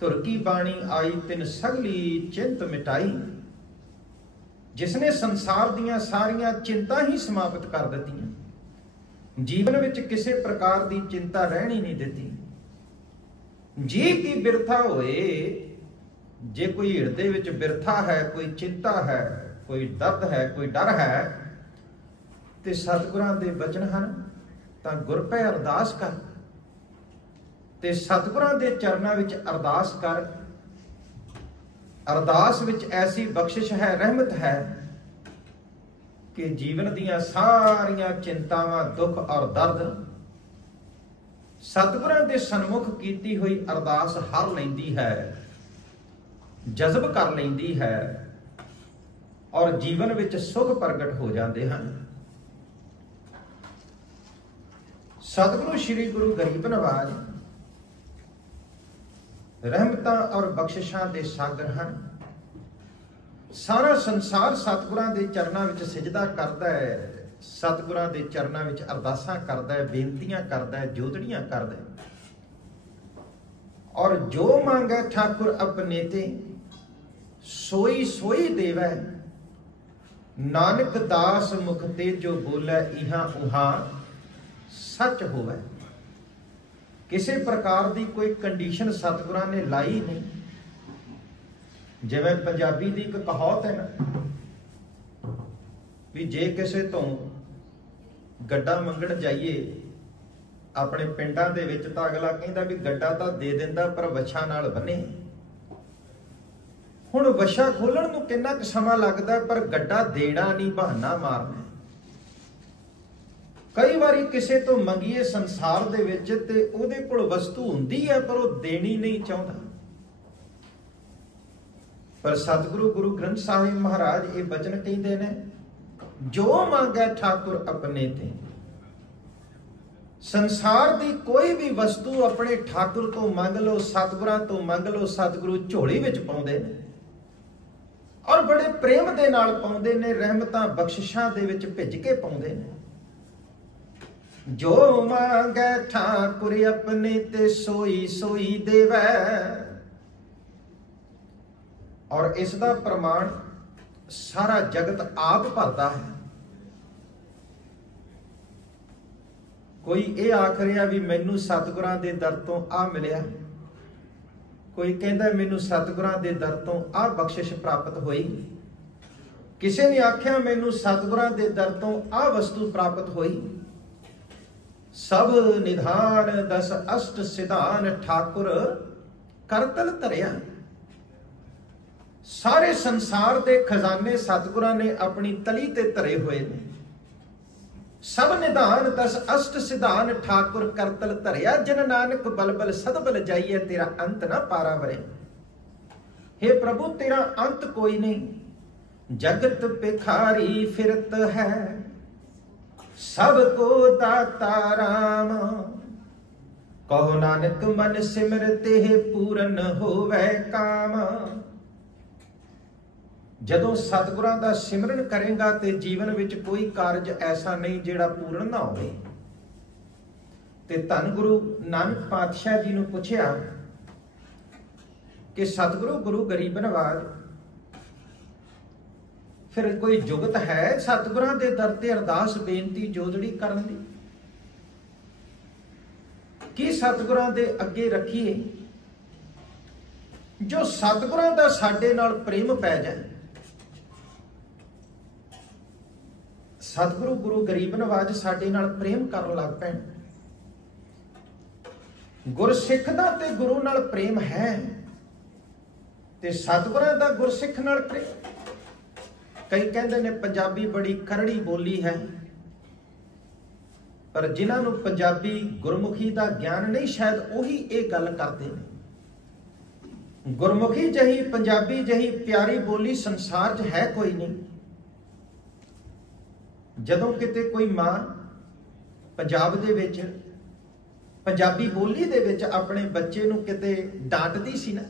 धुर की बाणी आई तिन सगली चिंत मिटाई। जिसने संसार दियां सारियां चिंता ही समाप्त कर दित्तियां, जीवन विच किसी प्रकार की चिंता रहनी नहीं देती। जी की बिरथा होए, जे कोई हिरदे विच बिरथा है, कोई चिंता है, कोई दर्द है, कोई डर है, ते सतगुरां दे बचन हन तां गुर पै अरदास कर, ते सतगुरां दे चरनां विच अरदास कर। अरदास विच ऐसी बख्शिश है, रहमत है कि जीवन दियां सारियां चिंतावां, दुख और दर्द सतगुरां दे सन्मुख कीती हुई अरदास हर लैंदी है, जज़ब कर लैंदी है और जीवन विच सुख प्रगट हो जाते हैं। सतगुरु श्री गुरु गरीब नवाज रहमतां और बख्शिशां दे सागर हैं। सारा संसार सतगुरां दे चरनां विच सिजदा करदा है, सतगुरां दे चरनां विच अरदासां करदा है, बेनतियां करदा है, जोदड़ियां करदा है। और जो मांगे ठाकुर अपने ते सोई सोई देवै, नानक दास मुख ते जो बोलै इहां उहां सच होवै। किसी प्रकार की कोई कंडीशन सतगुरां ने लाई नहीं। जिवें पंजाबी की एक कहावत है ना भी जे किसी तो गड्ढा मंगण जाइए अपने पिंडां दे विच तां अगला कहंदा भी गड्ढा तां दे दिंदा पर वछा नाल बन्ने। हुण वछा खोलण नूं किन्ना क समां लगदा पर गड्ढा देना नहीं, बहाना मारना। कई बारी किसी तो मंगीए संसार दे विच ते उहदे कोल वस्तु हुंदी है पर वो देनी नहीं चाहुंदा। पर सतगुरु गुरु ग्रंथ साहिब महाराज ये बचन कहते ने, जो मांगे ठाकुर अपने ते। संसार की कोई भी वस्तु अपने ठाकुर तो मंग लो, सतगुरां तो मंग लो, सतगुरु झोली विच पाउंदे ने और बड़े प्रेम दे नाल पाउंदे ने, रहमतां बख्शिशां दे विच भिज के पाउंदे ने। जो मांगे ठाकुर अपने ते सोई सोई देवै। और इसका प्रमाण सारा जगत आप भरता है। कोई ये आख रहा भी मैनू सतगुरां दे दर तो आ मिलिया, कोई कहता मैनू सतगुरां दे दर तो आ बख्शिश प्राप्त हुई, किसी ने आख्या मैनू सतगुरां दे दर तो आ वस्तु प्राप्त हुई। सब निधान दस अष्ट सिधान ठाकुर करतल धरिया। सारे संसार के खजाने सतगुरां ने अपनी तली ते धरे हुए ने। सब निधान दस अष्ट सिधान ठाकुर करतल धरिया। जिन नानक बलबल सदबल जाइए तेरा अंत ना पारा वरे। हे प्रभु तेरा अंत कोई नहीं, जगत भिखारी फिरत है, सबको दाता राम। कहो नानक मन सिमरते पूरन होवे काम। जदों सतगुरां दा सिमरन करेगा तो जीवन विच कोई कारज ऐसा नहीं जिहड़ा पूर्ण ना होवे। ते धन गुरु नानक पातशाह जी नूं पुछया कि सतगुरु गुरु गरीब नवाज फिर कोई जुगत है सतगुरां दे दर ते अरदास बेनती जोदड़ी करन दी? की सतगुरां दे अगे रखीए जो सतगुरां दा साडे नाल प्रेम पै जाए। सतगुरु गुरु गरीब नवाज साडे नाल प्रेम करन लग पैण। गुरसिख दा ते गुरु नाल प्रेम है ते सतगुरां दा गुरसिख नाल प्रेम। कई कहते ने पंजाबी बड़ी करड़ी बोली है, पर जिन्हां नूं पंजाबी गुरमुखी दा ज्ञान नहीं शायद उही ये गल करते हैं। गुरमुखी जही पंजाबी जही प्यारी बोली संसार च है कोई नहीं। जदों किते कोई मां पंजाब दे विच पंजाबी बोली दे विच अपने बच्चे नूं किते डांटदी सी ना,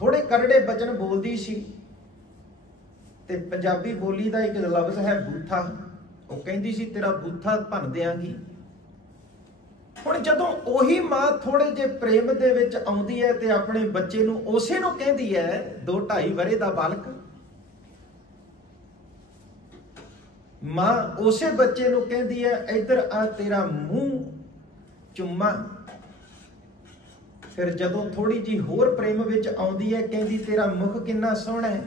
थोड़े करड़े बचन बोलदी सी ते पंजाबी बोली दा एक लफ्ज है बूथा। वो कहंदी सी तेरा बूथा भन देंगी। ਹੁਣ ਜਦੋਂ ਉਹੀ ਮਾਂ ਥੋੜੇ ਜੇ ਪ੍ਰੇਮ ਦੇ ਵਿੱਚ ਆਉਂਦੀ ਹੈ ਤੇ ਆਪਣੇ ਬੱਚੇ ਨੂੰ ਉਸੇ ਨੂੰ ਕਹਿੰਦੀ ਹੈ 2-2.5 ਵਰੇ ਦਾ ਬਾਲਕ, ਮਾਂ ਉਸੇ ਬੱਚੇ ਨੂੰ ਕਹਿੰਦੀ ਹੈ ਇੱਧਰ ਆ ਤੇਰਾ ਮੂੰਹ ਚੁੰਮਾ। ਫਿਰ ਜਦੋਂ ਥੋੜੀ ਜੀ ਹੋਰ ਪ੍ਰੇਮ ਵਿੱਚ ਆਉਂਦੀ ਹੈ ਕਹਿੰਦੀ ਤੇਰਾ ਮੁਖ ਕਿੰਨਾ ਸੋਹਣਾ ਹੈ।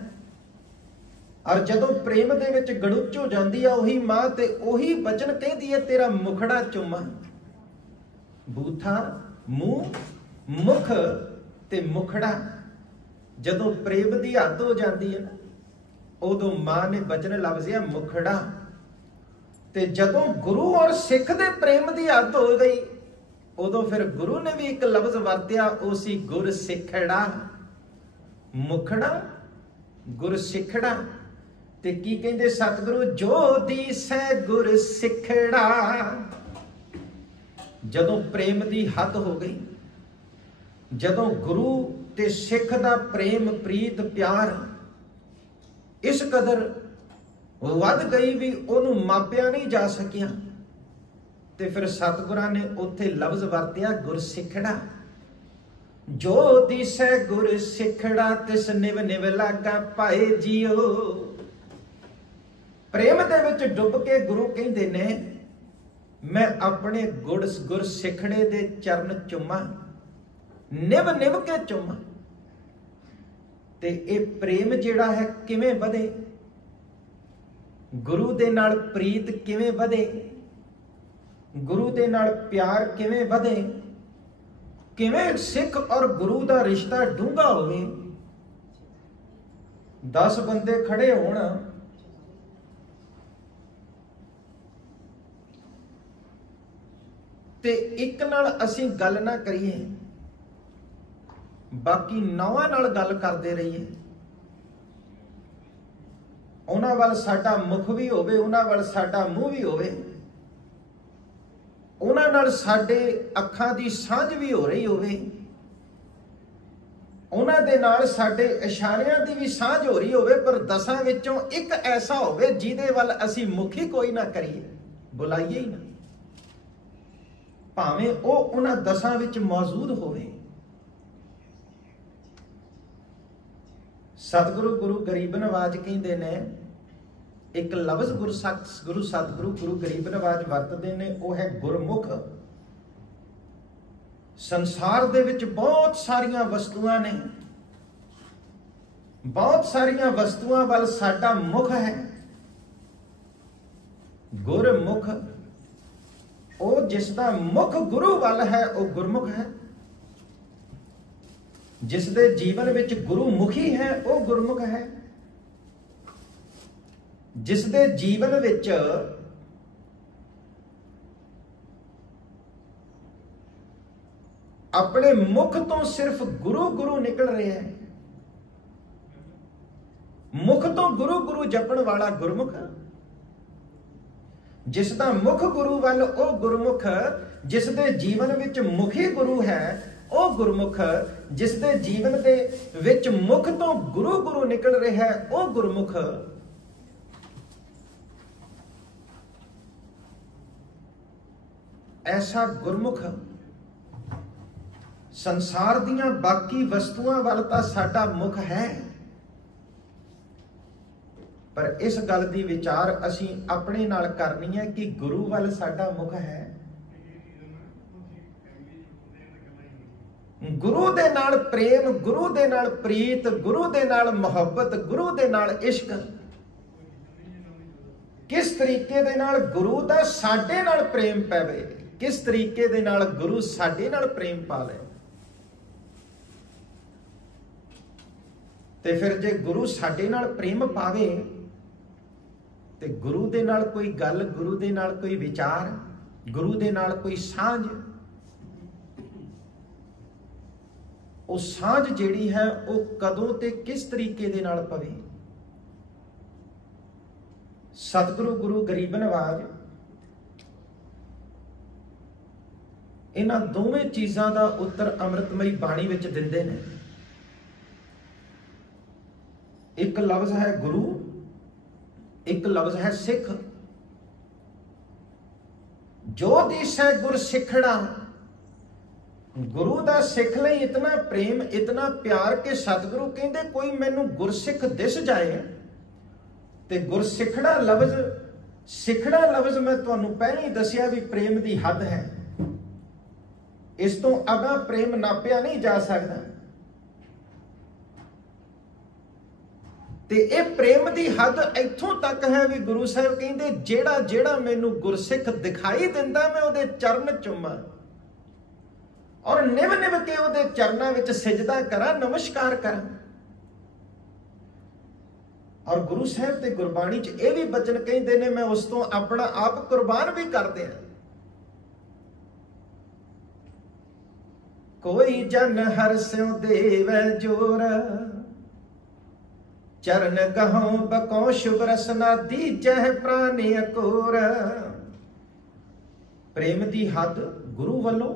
ਔਰ ਜਦੋਂ ਪ੍ਰੇਮ ਦੇ ਵਿੱਚ ਗੜੁੱਚ ਹੋ ਜਾਂਦੀ ਹੈ ਉਹੀ ਮਾਂ ਤੇ ਉਹੀ ਬਚਨ ਕਹਿੰਦੀ ਹੈ ਤੇਰਾ ਮੁਖੜਾ ਚੁੰਮਾ। ਬੂਥਾ, ਮੂੰਹ, ਮੁਖ ਤੇ ਮੁਖੜਾ। ਜਦੋਂ ਪ੍ਰੇਮ ਦੀ ਹੱਦ ਹੋ ਜਾਂਦੀ ਹੈ ਉਦੋਂ ਮਾਂ ਨੇ ਬਚਨ ਲਫ਼ਜ਼ਿਆ ਮੁਖੜਾ। ਤੇ ਜਦੋਂ ਗੁਰੂ ਔਰ ਸਿੱਖ ਦੇ ਪ੍ਰੇਮ ਦੀ ਹੱਦ ਹੋ ਗਈ ਉਦੋਂ ਫਿਰ ਗੁਰੂ ਨੇ ਵੀ ਇੱਕ ਲਫ਼ਜ਼ ਵਰਤਿਆ, ਉਹ ਸੀ ਗੁਰ ਸਿੱਖੜਾ। ਮੁਖੜਾ, ਗੁਰ ਸਿੱਖੜਾ। ਤੇ ਕੀ ਕਹਿੰਦੇ ਸਤਿਗੁਰੂ, ਜੋ ਦੀਸੈ ਗੁਰ ਸਿੱਖੜਾ। ਜਦੋਂ ਪ੍ਰੇਮ ਦੀ ਹੱਦ ਹੋ ਗਈ, ਜਦੋਂ ਗੁਰੂ ਤੇ ਸਿੱਖ ਦਾ ਪ੍ਰੇਮ ਪ੍ਰੀਤ ਪਿਆਰ ਇਸ ਕਦਰ ਵੱਧ ਗਈ ਵੀ ਉਹਨੂੰ ਮਾਪਿਆ ਨਹੀਂ ਜਾ ਸਕਿਆ, ਤੇ ਫਿਰ ਸਤਿਗੁਰਾਂ ਨੇ ਉੱਥੇ ਲਫ਼ਜ਼ ਵਰਤਿਆ ਗੁਰ ਸਿੱਖੜਾ। ਜੋ ਦਿਸੈ ਗੁਰ ਸਿੱਖੜਾ ਤਿਸ ਨਿਵ ਨਿਵ ਲਾਗਾ ਭਾਏ ਜੀਓ। ਪ੍ਰੇਮ ਦੇ ਵਿੱਚ ਡੁੱਬ ਕੇ ਗੁਰੂ ਕਹਿੰਦੇ ਨੇ ਮੈਂ ਆਪਣੇ ਗੁਰ ਸਿੱਖੜੇ ਦੇ ਚਰਨ ਚੁੰਮਾ, ਨਿਵ ਨਿਵ ਕੇ ਚੁੰਮਾ। ਤੇ ਇਹ ਪ੍ਰੇਮ ਜਿਹੜਾ ਹੈ ਕਿਵੇਂ ਵਧੇ, ਗੁਰੂ ਦੇ ਨਾਲ ਪ੍ਰੀਤ ਕਿਵੇਂ ਵਧੇ, ਗੁਰੂ ਦੇ ਨਾਲ ਪਿਆਰ ਕਿਵੇਂ ਵਧੇ, ਕਿਵੇਂ ਸਿੱਖ ਔਰ ਗੁਰੂ ਦਾ ਰਿਸ਼ਤਾ ਡੂੰਘਾ ਹੋਵੇ। 10 ਬੰਦੇ ਖੜੇ ਹੋਣ ਤੇ ਇੱਕ ਨਾਲ ਅਸੀਂ ਗੱਲ ਨਾ ਕਰੀਏ, ਬਾਕੀ 9 ਨਾਲ ਗੱਲ ਕਰਦੇ ਰਹੀਏ। ਉਹਨਾਂ ਵੱਲ ਸਾਡਾ ਮੁਖ ਵੀ ਹੋਵੇ, ਉਹਨਾਂ ਵੱਲ ਸਾਡਾ ਮੂੰਹ ਵੀ ਹੋਵੇ, ਉਹਨਾਂ ਨਾਲ ਸਾਡੇ ਅੱਖਾਂ ਦੀ ਸਾਂਝ ਵੀ ਹੋ ਰਹੀ ਹੋਵੇ, ਉਹਨਾਂ ਦੇ ਨਾਲ ਸਾਡੇ ਇਸ਼ਾਰਿਆਂ ਦੀ ਵੀ ਸਾਂਝ ਹੋ ਰਹੀ ਹੋਵੇ, ਪਰ 10 ਵਿੱਚੋਂ ਇੱਕ ਐਸਾ ਹੋਵੇ ਜਿਹਦੇ ਵੱਲ ਅਸੀਂ ਮੁਖ ਹੀ ਕੋਈ ਨਾ ਕਰੀਏ, ਬੁਲਾਈਏ ਹੀ ਨਾ, ਭਾਵੇਂ ਉਹ ਉਹਨਾਂ 10 ਵਿੱਚ ਮੌਜੂਦ ਹੋਵੇ। ਸਤਿਗੁਰੂ ਗੁਰੂ ਗਰੀਬ ਨਵਾਜ ਕਹਿੰਦੇ ਨੇ ਇੱਕ ਲਫ਼ਜ਼ ਗੁਰੂ ਸਤਿਗੁਰੂ ਗੁਰੂ ਗਰੀਬ ਨਵਾਜ ਵਰਤਦੇ ਨੇ, ਉਹ ਹੈ ਗੁਰਮੁਖ। ਸੰਸਾਰ ਦੇ ਵਿੱਚ ਬਹੁਤ ਸਾਰੀਆਂ ਵਸਤੂਆਂ ਨੇ, ਬਹੁਤ ਸਾਰੀਆਂ ਵਸਤੂਆਂ ਵੱਲ ਸਾਡਾ ਮੁਖ ਹੈ। ਗੁਰਮੁਖ, ਉਹ ਜਿਸ ਦਾ ਮੁਖ ਗੁਰੂ ਵੱਲ ਹੈ ਉਹ ਗੁਰਮੁਖ ਹੈ। ਜਿਸ ਦੇ ਜੀਵਨ ਵਿੱਚ ਗੁਰੂ ਮੁਖੀ ਹੈ ਉਹ ਗੁਰਮੁਖ ਹੈ। ਜਿਸ ਦੇ ਜੀਵਨ ਵਿੱਚ ਆਪਣੇ ਮੁਖ ਤੋਂ ਸਿਰਫ ਗੁਰੂ ਗੁਰੂ ਨਿਕਲ ਰਿਹਾ ਹੈ, ਮੁਖ ਤੋਂ ਗੁਰੂ ਗੁਰੂ ਜਪਣ ਵਾਲਾ ਗੁਰਮੁਖ। ਜਿਸ ਦਾ ਮੁਖ ਗੁਰੂ ਵੱਲ ਉਹ ਗੁਰਮੁਖ। ਜਿਸ ਦੇ ਜੀਵਨ ਵਿੱਚ ਮੁਖੀ ਗੁਰੂ ਹੈ ਉਹ ਗੁਰਮੁਖ। ਜਿਸ ਦੇ ਜੀਵਨ ਦੇ ਵਿੱਚ ਮੁਖ ਤੋਂ ਗੁਰੂ ਗੁਰੂ ਨਿਕਲ ਰਿਹਾ ਹੈ ਉਹ ਗੁਰਮੁਖ। ਐਸਾ ਗੁਰਮੁਖ ਸੰਸਾਰ ਦੀਆਂ ਬਾਕੀ ਵਸਤੂਆਂ ਵੱਲ ਤਾਂ ਸਾਡਾ ਮੁਖ ਹੈ, ਪਰ ਇਸ ਗੱਲ ਦੀ ਵਿਚਾਰ ਅਸੀਂ ਆਪਣੇ ਨਾਲ ਕਰਨੀ ਹੈ ਕਿ ਗੁਰੂ ਵੱਲ ਸਾਡਾ ਮੁਖ ਹੈ। ਗੁਰੂ ਦੇ ਨਾਲ ਪ੍ਰੇਮ, ਗੁਰੂ ਦੇ ਨਾਲ ਪ੍ਰੀਤ, ਗੁਰੂ ਦੇ ਨਾਲ ਮੁਹੱਬਤ, ਗੁਰੂ ਦੇ ਨਾਲ ਇਸ਼ਕ, ਕਿਸ ਤਰੀਕੇ ਦੇ ਨਾਲ ਗੁਰੂ ਦਾ ਸਾਡੇ ਨਾਲ ਪ੍ਰੇਮ ਪਵੇ, ਕਿਸ ਤਰੀਕੇ ਦੇ ਨਾਲ ਗੁਰੂ ਸਾਡੇ ਨਾਲ ਪ੍ਰੇਮ ਪਾ ਲੈ। ਤੇ ਫਿਰ ਜੇ ਗੁਰੂ ਸਾਡੇ ਨਾਲ ਪ੍ਰੇਮ ਪਾਵੇ ਤੇ ਗੁਰੂ ਦੇ ਨਾਲ ਕੋਈ ਗੱਲ, ਗੁਰੂ ਦੇ ਨਾਲ ਕੋਈ ਵਿਚਾਰ, ਗੁਰੂ ਦੇ ਨਾਲ ਕੋਈ ਸਾਂਝ, ਉਹ ਸਾਂਝ ਜਿਹੜੀ ਹੈ ਉਹ ਕਦੋਂ ਤੇ ਕਿਸ ਤਰੀਕੇ ਦੇ ਨਾਲ ਪਵੇ। ਸਤਿਗੁਰੂ ਗੁਰੂ ਗਰੀਬ ਨਵਾਜ ਇਹਨਾਂ ਦੋਵੇਂ ਚੀਜ਼ਾਂ ਦਾ ਉੱਤਰ ਅੰਮ੍ਰਿਤਮਈ ਬਾਣੀ ਵਿੱਚ ਦਿੰਦੇ ਨੇ। ਇੱਕ ਲਫ਼ਜ਼ ਹੈ ਗੁਰੂ, ਇੱਕ ਲਫ਼ਜ਼ ਹੈ ਸਿੱਖ। जो दिसै गुर सिखड़ा। गुरु का सिख लई इतना प्रेम इतना प्यार कि सतगुरु कहते कोई मैनू गुरसिख दिस जाए ते गुरसिखड़ा लफ्ज सिखड़ा लफ्ज मैं तुहानू पहले ही दसिया भी प्रेम की हद है। इस तो अगा प्रेम नापिया नहीं जा सकता। ते ये प्रेम की हद इथों तक है भी गुरु साहब कहते जेड़ा जेड़ा मैनू गुरसिख दिखाई दिंदा मैं उहदे चरण चुमा और निव निव के उहदे चरणों विच सिजदा करा नमस्कार करा। और गुरु साहब ते गुरबाणी च यह भी बचन कहते हैं मैं उस तो अपना आप कुर्बान भी कर दिया। कोई जन हर स्यों देवै जोर चरण गहों बकों शुभ रसना दीजह प्राणी अकोर। प्रेम की हद गुरु वालों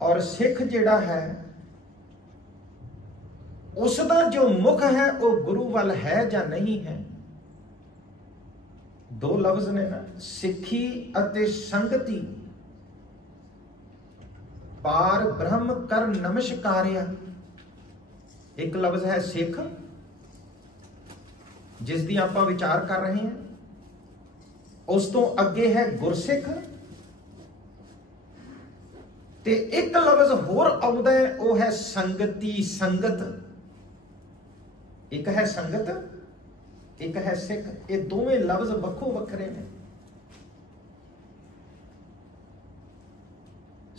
और सिख जिहड़ा है उसका जो मुख है वो गुरु वाल है या नहीं है। दो लफ्ज ने ना सिखी अते संगति। पार ब्रह्म कर नमस्कारिया एक लफ्ज है सिख जिस दी आपां विचार कर रहे हैं। उस तो अगे है गुरसिख ते एक लफ्ज होर आउंदा है वो है संगति संगत। एक है संगत एक है सिख। ये दोवें लफ्ज वक्खो वखरे ने।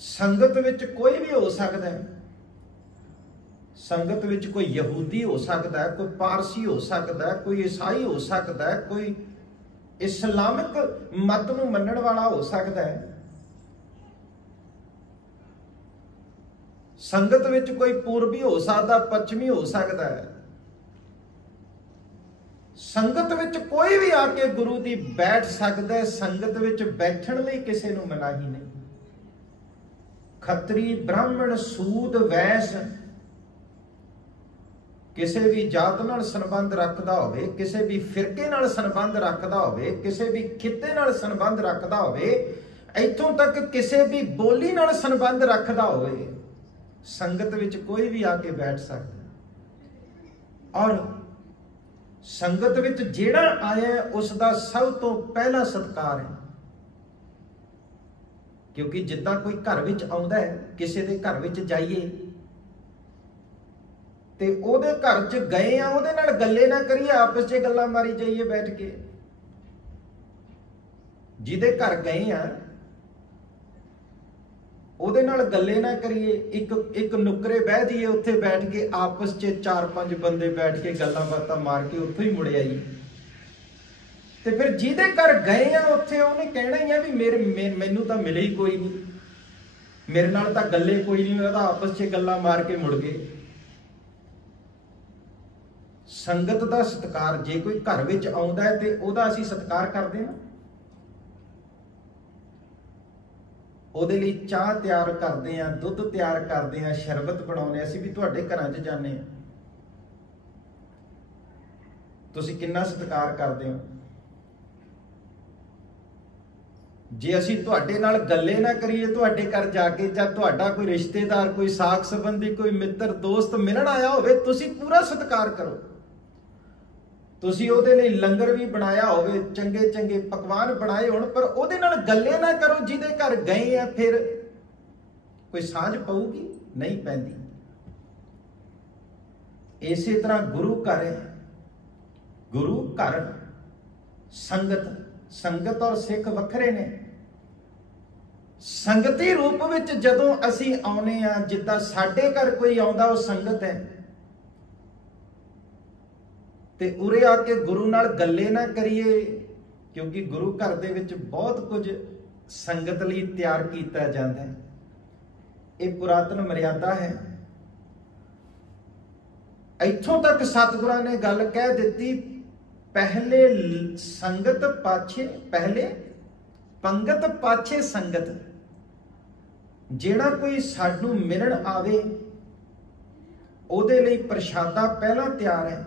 संगत विच कोई भी हो सकता है। संगत विच कोई यहूदी हो सकता है कोई पारसी हो सकता है कोई ईसाई हो सकता है कोई इस्लामिक मत नूं मनण वाला हो सकता है। संगत विच कोई पूर्वी हो सकता पश्चिमी हो सकता है। संगत विच कोई भी आके गुरु की बैठ सकता है। संगत विच बैठण लई किसी नूं मनाही नहीं। खत्री ब्राह्मण सूद वैस किसी भी जात नाल संबंध रखदा होवे किसी भी फिरके नाल संबंध रखदा होवे किसी भी खिते नाल संबंध रखदा होवे इत्थों तक किसी भी बोली नाल संबंध रखदा होवे संगत विच कोई भी आके बैठ सकता। और संगत विच जेड़ा आया है उसका सब तो पहला सत्कार है। क्योंकि जिद्दां कोई घर विच आउंदा है किसी दे घर विच जाइए ते ओदे घर च गए आ ओदे नाल गल्ले ना करिए आपस च गल्लां मारी जाइए बैठ के। जिहदे घर गए आ ओदे नाल गल्ले ना करिए एक नुकरे बह जाइए उत्थे बैठ के आपस च 4-5 बंदे बैठ के गल्लां बातां मार के उत्थों ही मुड़ आइए। ते फिर जिहदे घर गए आ उत्थे उहने कहना ही है भी मैनू तां मिले ही कोई नहीं मेरे नाल तां गल्ले कोई नहीं मैं तां आपस च गल्लां मार के मुड़ गए। संगत का सत्कार जे कोई घर विच आउंदा है ते ओहदा असीं सत्कार करदे हां। ਉਹਦੇ ਲਈ ਚਾਹ ਤਿਆਰ ਕਰਦੇ ਆ ਦੁੱਧ ਤਿਆਰ ਕਰਦੇ ਆ ਸ਼ਰਬਤ ਬਣਾਉਂਦੇ ਅਸੀਂ ਵੀ ਤੁਹਾਡੇ ਘਰਾਂ 'ਚ ਜਾਂਦੇ ਆ ਤੁਸੀਂ ਕਿੰਨਾ ਸਤਿਕਾਰ ਕਰਦੇ ਹੋ। ਜੇ ਅਸੀਂ ਤੁਹਾਡੇ ਨਾਲ ਗੱਲੇ ਨਾ ਕਰੀਏ ਤੁਹਾਡੇ ਘਰ ਜਾ ਕੇ ਜਾਂ ਤੁਹਾਡਾ ਕੋਈ ਰਿਸ਼ਤੇਦਾਰ ਕੋਈ ਸਾਕ ਸੰਬੰਧੀ ਕੋਈ ਮਿੱਤਰ ਦੋਸਤ ਮਿਲਣ ਆਇਆ ਹੋਵੇ ਤੁਸੀਂ ਪੂਰਾ ਸਤਿਕਾਰ ਕਰੋ। ਤੁਸੀਂ ਉਹਦੇ ਲਈ ਲੰਗਰ ਵੀ ਬਣਾਇਆ ਹੋਵੇ ਚੰਗੇ ਚੰਗੇ ਪਕਵਾਨ ਬਣਾਏ ਹੋਣ ਪਰ ਉਹਦੇ ਨਾਲ ਗੱਲੇ ਨਾ ਕਰੋ ਜਿਹਦੇ ਘਰ ਗਏ ਆ ਫਿਰ ਕੋਈ ਸਾਂਝ ਪਊਗੀ ਨਹੀਂ ਪੈਂਦੀ। ਇਸੇ ਤਰ੍ਹਾਂ ਗੁਰੂ ਘਰ ਹੈ ਗੁਰੂ ਘਰ संगत और सिख वखरे ने। संगती रूप विच जदों असीं आउणे आ जिद्दां साडे घर कोई आउंदा वो संगत है ते उरे आके गुरु नाल गल्ले ना करिए क्योंकि गुरु घर दे विच बहुत कुछ संगत लई तैयार कीता जांदा है। ये पुरातन मर्यादा है। इत्थों तक सतगुरां ने गल कह दित्ती पहले संगत पाछे पहले पंगत पाछे संगत। जेड़ा कोई सानू मिलण आवे ओदे लई प्रशादा पहला तैयार है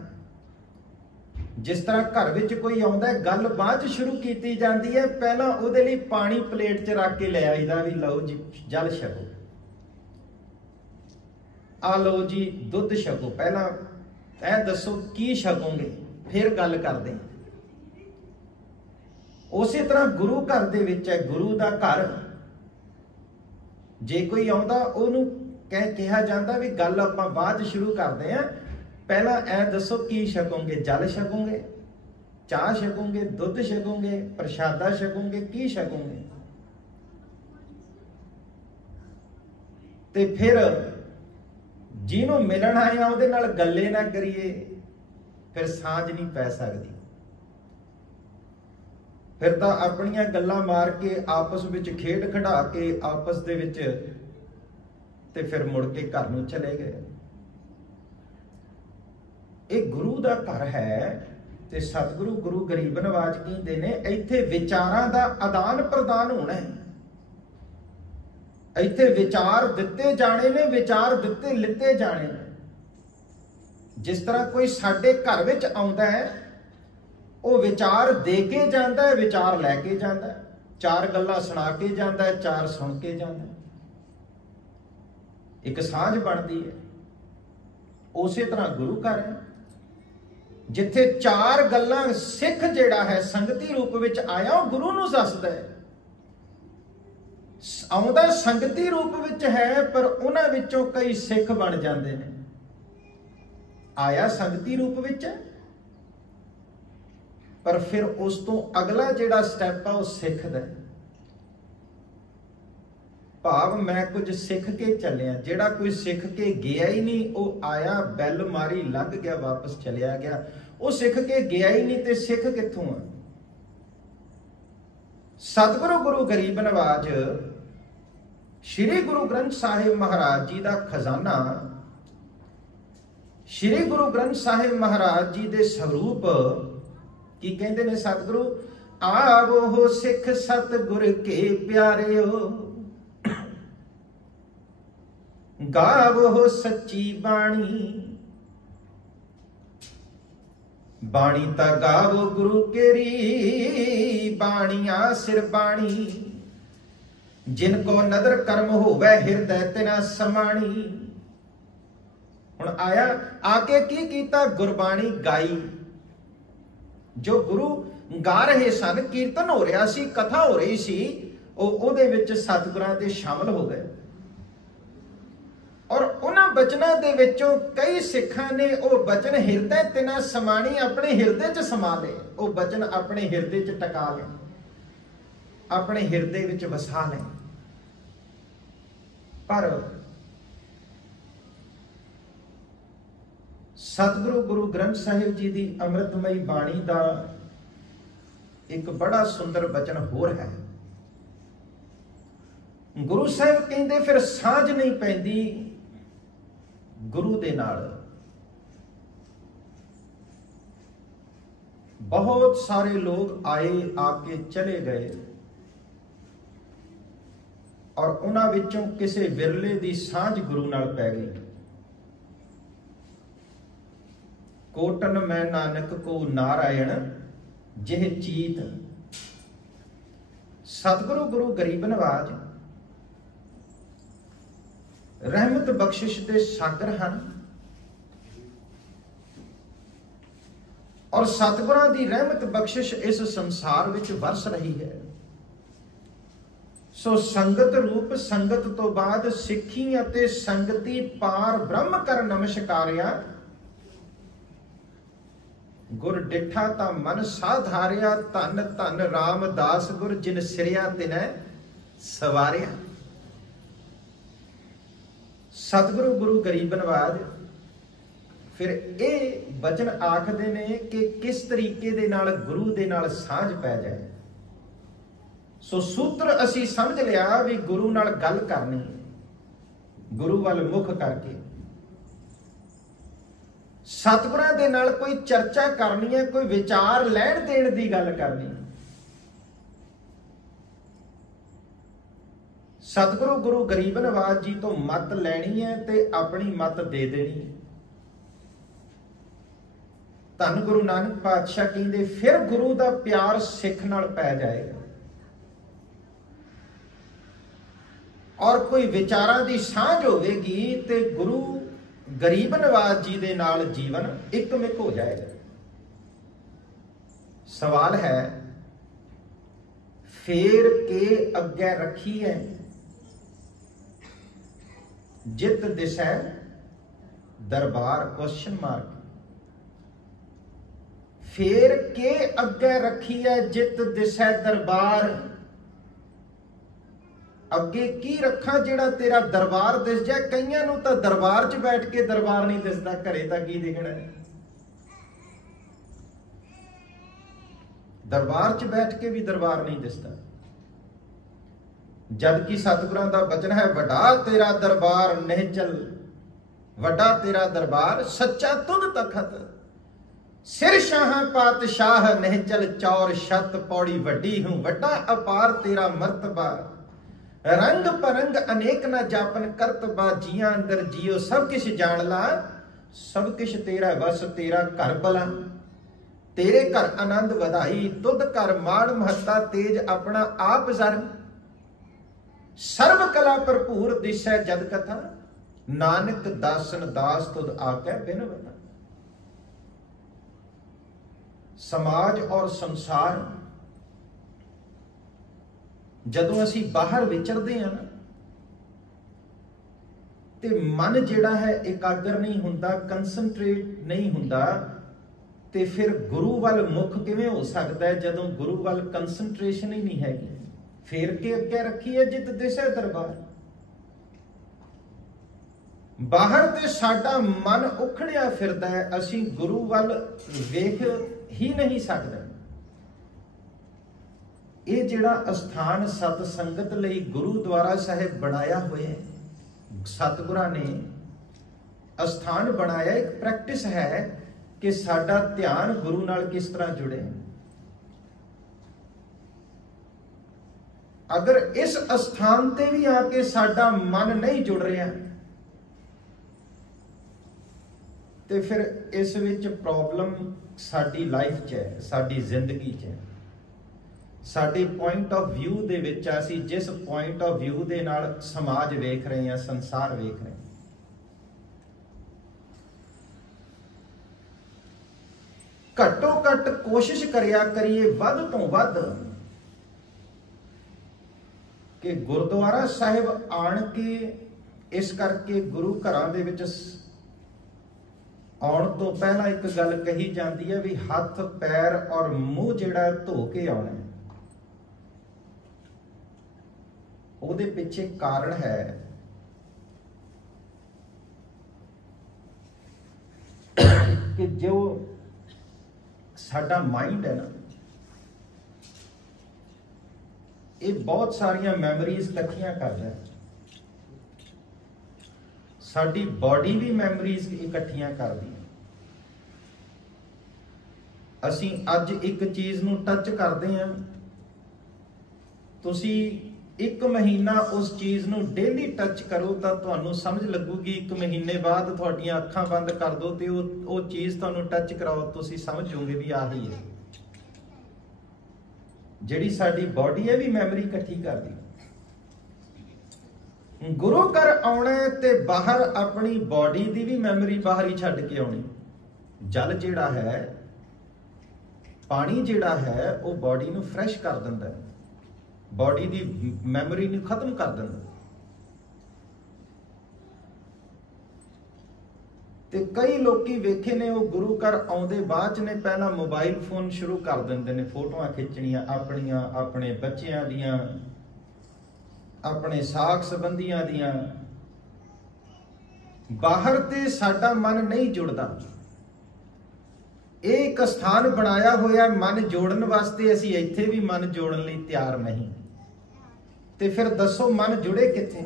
जिस तरह घर विच कोई आउंदा है, गल बाद शुरू की जाती है, पहला उहदे लई पानी प्लेट च रख के ले आईदा भी लो जी जल छको, आ लो जी दुध छको, पहला ऐ दसो की छकोगे, फिर गल करदे। उसी तरह गुरु घर दे विच है, गुरु दा घर जे कोई आउंदा ओनू कहा जाता भी गल आपां बाद शुरू करते हैं, पहला ऐ दसो की छकोगे, जल छकोगे, चाह छकोगे, दुध छकोगे, प्रशादा छकोगे, की छकोगे। ते फिर जिन्हों मिलन आया उहदे नाल गल्ले ना करिए, फिर सांझ नहीं पै सकती। फिर तो अपनियां गल्लां मार के आपस विच खेड खड़ा के आपस दे विच ते फिर मुड़ के घर नूं चले गए। एक गुरु दा घर है ते सतगुरु गुरु गरीब नवाज कहंदे ने इत्थे विचारां दा आदान प्रदान होना है, इत्थे विचार दिते जाने ने, विचार दिते लिते जाने ने। जिस तरह कोई साडे घर विच आउंदा है, वो विचार दे के जाता है, विचार लैके जाता है, चार गल्लां सुना के जाता है, चार सुन के जाता है, एक सांझ बनती है। उसी तरह गुरु घर है जिथे चार गल्लां सिख जिहड़ा है संगती रूप विच आया गुरु नूं दसदा है, आउंदा संगती रूप विच है, पर उन्हां विचों कई सिख बन जाते हैं। आया संगती रूप विच है, पर फिर उस तो अगला जिहड़ा स्टैप है वह सिखदा है। भाव मैं कुछ सिख के चलिया, जिहड़ा कोई सिख के गया ही नहीं, वो आया बैल मारी लंघ गया वापस चलिया गया, वो सिख के गया ही नहीं, तो सिख कित्थों आ। सतगुरु गुरु गरीब नवाज श्री गुरु ग्रंथ साहिब महाराज जी का खजाना, श्री गुरु ग्रंथ साहिब महाराज जी के स्वरूप की कहते ने सतगुरु, आवो हो सिख सतगुर के प्यारे हो, गावो हो सच्ची बाणी, बाणी ता गावो गुरु केरी, बाणिया सिर बाणी, जिनको नदर कर्म होवे हृदय तिना समाणी। हुण आया आके की कीता, गुरबाणी गाई, जो गुरु गा रहे सन, कीर्तन हो रहा सी, कथा हो रही सी, ओहदे विच सतगुरां दे शामिल हो गए। और उन्हां बचनां दे विचों कई सिखां ने वो बचन हिरदे तिना समाणी अपने हिरदे च समा ले, वो बचन अपने हिरदे च टका ले, अपने हिरदे विच वसा ले। पर सतगुरु गुरु ग्रंथ साहिब जी की अमृतमयी बाणी का एक बड़ा सुंदर वचन होर है। गुरु साहिब कहते फिर सांझ नहीं पैंदी गुरु दे नाल। बहुत सारे लोग आए आके चले गए और उन्हां विचों किसी विरले दी सांझ गुरु नाल पै गई। कोटन मैं नानक को नारायण जिह चीत। सतगुरु गुरु गरीब नवाज रहमत बख्शिश दे सागर हैं और सतगुरां दी रहमत बख्शिश इस संसार विच वरस रही है। सो संगत रूप संगत तो बाद सिੱਖੀ ਅਤੇ संगति पार ब्रह्म कर नमस्कारिया। गुर डिठा ता मन साधारिया धन धन रामदास गुर जिन सिरिया तिनै सवारिया। सतगुरु गुरु गरीब नवाज फिर ये वचन आखदे ने कि किस तरीके दे नाल गुरु दे नाल सांझ पै जाए। सो सूत्र असी समझ लिया भी गुरु नाल गल करनी, गुरु वाल मुख करके सतगुरां दे नाल कोई चर्चा करनी है, कोई विचार लैण देण दी गल करनी। सतगुरु गुरु गरीब नवाज जी तो मत लैनी है ते अपनी मत दे देनी है। ਧੰਨ ਗੁਰੂ ਨਾਨਕ ਪਾਤਸ਼ਾਹ ਕਹਿੰਦੇ ਫਿਰ ਗੁਰੂ ਦਾ ਪਿਆਰ ਸਿੱਖ ਨਾਲ ਪੈ ਜਾਏਗਾ ਔਰ ਕੋਈ ਵਿਚਾਰਾਂ ਦੀ ਸਾਂਝ ਹੋਵੇਗੀ ਤੇ ਗੁਰੂ ਗਰੀਬ ਨਵਾਜ਼ ਜੀ ਦੇ ਨਾਲ ਜੀਵਨ ਇੱਕਮਿਕ ਹੋ ਜਾਏਗਾ। ਸਵਾਲ ਹੈ ਫੇਰ ਕੇ ਅੱਗੇ ਰੱਖੀ ਹੈ ਜਿਤ ਦਿਸੈ दरबार क्वेश्चन मार्क। फेर के अगे रखी है जित दिसै दरबार। अगे की रखा जेड़ा तेरा दरबार दिस जाए। कईयां नूं तां दरबार च बैठ के दरबार नहीं दिसदा, घरे तां की दिखना है। दरबार च बैठ के भी दरबार नहीं दिसदा, जबकि सतगुरां दा वचन है वड्डा तेरा दरबार निहचल, वड्डा तेरा दरबार सच्चा तुध तखत, सिर शाह पातशाह निहचल चौर शत पौड़ी वड्डी हूं, वड्डा अपार तेरा मर्तबा, रंग परंग अनेक न जापन करतबा, जियां अंदर जियो सब किश जान ला, सब किश तेरा वस तेरा घर भला, तेरे घर आनंद वधाई, तुध कर माण महता तेज अपना आप जर, सर्व कला भरपूर दिसै जद कथा, नानक दासन दास तुद आकै बिन बता। समाज और संसार जदों असी बाहर विचरदे हां ना ते मन जिहड़ा है एकाग्र नहीं हुंदा, कंसनट्रेट नहीं हुंदा, ते फिर गुरु वाल मुख किवें हो सकदा है जदों गुरु वाल कंसनट्रेशन ही नहीं हैगी। फेर के अगे रखी है जित दिसै दरबार। बाहर ते साडा मन उखड़िया फिरदा है, असी गुरु वाल वेख ही नहीं सकते। ये जिहड़ा अस्थान सत संगत लई गुरुद्वारा साहिब बनाया होया है, सतगुरां ने अस्थान बनाया, एक प्रैक्टिस है कि साडा ध्यान गुरु नाल किस तरह जुड़े। अगर इस अस्थान ते भी आके साडा मन नहीं जुड़ रहा तो फिर इस विच प्रॉब्लम साडी लाइफ च है, साडी जिंदगी च है। साडे पॉइंट ऑफ व्यू दे विच असी जिस पॉइंट ऑफ व्यू दे नाल समाज वेख रहे हैं, संसार वेख रहे हैं, घट्टो घट कोशिश करिया करिए वध तो वध कि गुरुद्वारा साहिब आण के, इस करके गुरु घरां दे विच आउण तो पहला एक गल कही जाती है भी हथ पैर और मूँह जिहड़ा धो के आना है। उहदे पिछे कारण है कि जो साडा माइंड है ना, ये बहुत सारिया मैमरीज इकट्ठियां करता है। साडी बॉडी भी मैमरीज इकट्ठियां करदी है। असी अज एक चीज नूं टच करते हैं, तुसी एक महीना उस चीज नूं डेली टच करो तो तुहानूं समझ लगूगी। एक महीने बाद तुहाडीआं अखां बंद कर दो तो वो चीज तुहानूं टच कराओ, तुसी समझोगे भी आही है। जिहड़ी साडी बॉडी है भी मैमरी इकट्ठी करदी। गुरु घर आउणा ते बाहर अपनी बॉडी दी भी मैमरी बाहर ही छड्ड के आउणी। जल जिहड़ा है, पानी जिहड़ा है, वो बॉडी नूं फ्रैश कर दिंदा है, बॉडी दी मैमरी नूं खत्म कर दिंदा। ते कई लोकी वेखे ने वो गुरु घर आउंदे बाद ने पहला मोबाइल फोन शुरू कर दिंदे ने, फोटोआं खिच्चणियां अपनियां, अपने बच्चियां दियां, अपने साख संबंधियां दियां। बाहर ते साडा मन नहीं जुड़दा। एक स्थान बनाया होया मन जोड़न वास्ते, असी इत्थे भी मन जोड़न लई तैयार नहीं। ते फिर दसो मन जुड़े कित्थे?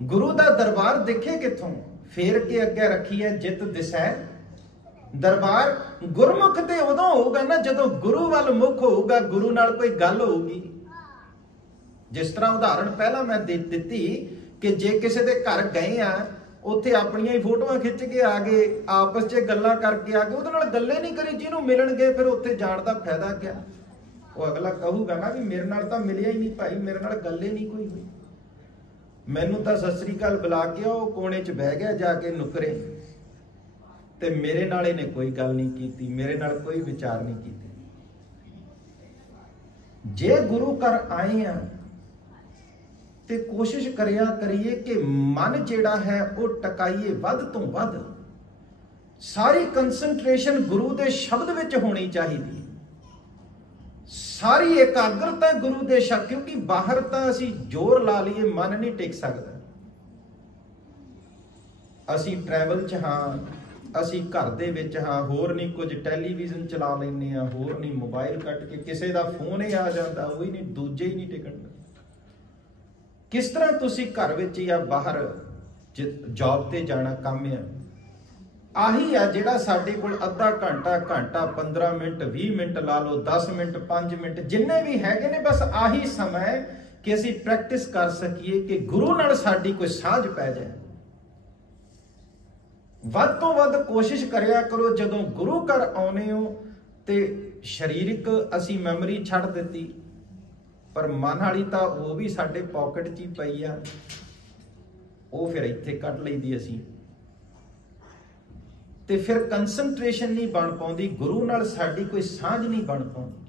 गुरु दा दरबार दिखे कित्थों? फेर के अगे रखी है जित दिसै दरबार। गुरमुख ते उदों होगा ना जदों गुरु वाल मुख होगा, गुरु नाल कोई गल होगी। जिस तरह उदाहरण पहला मैं दे दिती कि जे किसी दे घर गए आ, ਉੱਥੇ ਆਪਣੀਆਂ ਹੀ ਫੋਟੋਆਂ ਖਿੱਚ ਕੇ ਆ ਗਏ, ਆਪਸ 'ਚ ਗੱਲਾਂ ਕਰਕੇ ਆ ਗਏ, ਉਹਦੇ ਨਾਲ ਗੱਲੇ ਨਹੀਂ ਕਰੀ। ਜਿਹਨੂੰ ਮਿਲਣਗੇ ਫਿਰ ਉੱਥੇ ਜਾਣ ਦਾ ਫਾਇਦਾ ਕਿਆ? ਉਹ ਅਗਲਾ ਕਹੂਗਾ ਨਾ ਵੀ ਮੇਰੇ ਨਾਲ ਤਾਂ ਮਿਲਿਆ ਹੀ ਨਹੀਂ ਭਾਈ, ਮੇਰੇ ਨਾਲ ਗੱਲ ਹੀ ਨਹੀਂ ਕੋਈ ਹੋਈ, ਮੈਨੂੰ ਤਾਂ ਸਤਿ ਸ੍ਰੀ ਅਕਾਲ ਬੁਲਾ ਕੇ ਉਹ ਕੋਨੇ 'ਚ ਬਹਿ ਗਿਆ ਜਾ ਕੇ ਨੁਕਰੇ, ਤੇ ਮੇਰੇ ਨਾਲ ਇਹਨੇ ਕੋਈ ਗੱਲ ਨਹੀਂ ਕੀਤੀ, ਮੇਰੇ ਨਾਲ ਕੋਈ ਵਿਚਾਰ ਨਹੀਂ ਕੀਤੇ। ਜੇ ਗੁਰੂ ਘਰ ਆਏ ਆ ਤੇ ਕੋਸ਼ਿਸ਼ ਕਰਿਆ ਕਰੀਏ ਕਿ ਮਨ ਜਿਹੜਾ ਹੈ ਉਹ ਟਿਕਾਈਏ ਵੱਧ ਤੋਂ ਵੱਧ। ਸਾਰੀ ਕੰਸੈਂਟਰੇਸ਼ਨ ਗੁਰੂ ਦੇ ਸ਼ਬਦ ਵਿੱਚ ਹੋਣੀ ਚਾਹੀਦੀ, ਸਾਰੀ ਇਕਾਗਰਤਾ ਗੁਰੂ ਦੇ ਸ਼ਬਦ, ਕਿਉਂਕਿ ਬਾਹਰ ਤਾਂ ਅਸੀਂ ਜ਼ੋਰ ਲਾ ਲਈਏ ਮਨ ਨਹੀਂ ਟਿਕ ਸਕਦਾ। ਅਸੀਂ ਟਰੈਵਲ 'ਚ ਹਾਂ, ਅਸੀਂ ਘਰ ਦੇ ਵਿੱਚ ਹਾਂ, ਹੋਰ ਨਹੀਂ ਕੁਝ, ਟੈਲੀਵਿਜ਼ਨ ਚਲਾ ਲੈਂਦੇ ਹਾਂ, ਹੋਰ ਨਹੀਂ ਮੋਬਾਈਲ ਕੱਟ ਕੇ ਕਿਸੇ ਦਾ ਫੋਨ ਹੀ ਆ ਜਾਂਦਾ, ਉਹ ਹੀ ਨਹੀਂ, ਦੂਜੇ ਹੀ ਨਹੀਂ ਟਿਕਣ। ਕਿਸ ਤਰ੍ਹਾਂ ਤੁਸੀਂ ਘਰ ਵਿੱਚ ਜਾਂ ਬਾਹਰ ਜੌਬ ਤੇ ਜਾਣਾ ਕੰਮ ਆ, ਆਹੀ ਆ ਜਿਹੜਾ ਸਾਡੇ ਕੋਲ ਅੱਧਾ ਘੰਟਾ, 15 ਮਿੰਟ, 20 ਮਿੰਟ ਲਾ ਲਓ, 10 ਮਿੰਟ, 5 ਮਿੰਟ, ਜਿੰਨੇ ਵੀ ਹੈਗੇ ਨੇ, ਬਸ ਆਹੀ ਸਮਾਂ ਹੈ ਕਿ ਅਸੀਂ ਪ੍ਰੈਕਟਿਸ ਕਰ ਸਕੀਏ ਕਿ ਗੁਰੂ ਨਾਲ ਸਾਡੀ ਕੋਈ ਸਾਂਝ ਪੈ ਜਾਏ। ਵੱਧ ਤੋਂ ਵੱਧ ਕੋਸ਼ਿਸ਼ ਕਰਿਆ ਕਰੋ ਜਦੋਂ ਗੁਰੂ ਘਰ ਆਉਨੇ ਹੋ ਤੇ ਸਰੀਰਕ ਅਸੀਂ ਮੈਮਰੀ ਛੱਡ ਦਿੱਤੀ, ਪਰ ਮਨ ਵਾਲੀ ਤਾਂ ਉਹ ਵੀ ਸਾਡੇ ਪਾਕਟ 'ਚ ਹੀ ਪਈ ਆ, ਉਹ ਫਿਰ ਇੱਥੇ ਕੱਢ ਲਈਦੀ ਅਸੀਂ, ਤੇ ਫਿਰ ਕੰਸੈਂਟਰੇਸ਼ਨ ਨਹੀਂ ਬਣ ਪਾਉਂਦੀ, ਗੁਰੂ ਨਾਲ ਸਾਡੀ ਕੋਈ ਸਾਂਝ ਨਹੀਂ ਬਣ ਪਾਉਂਦੀ।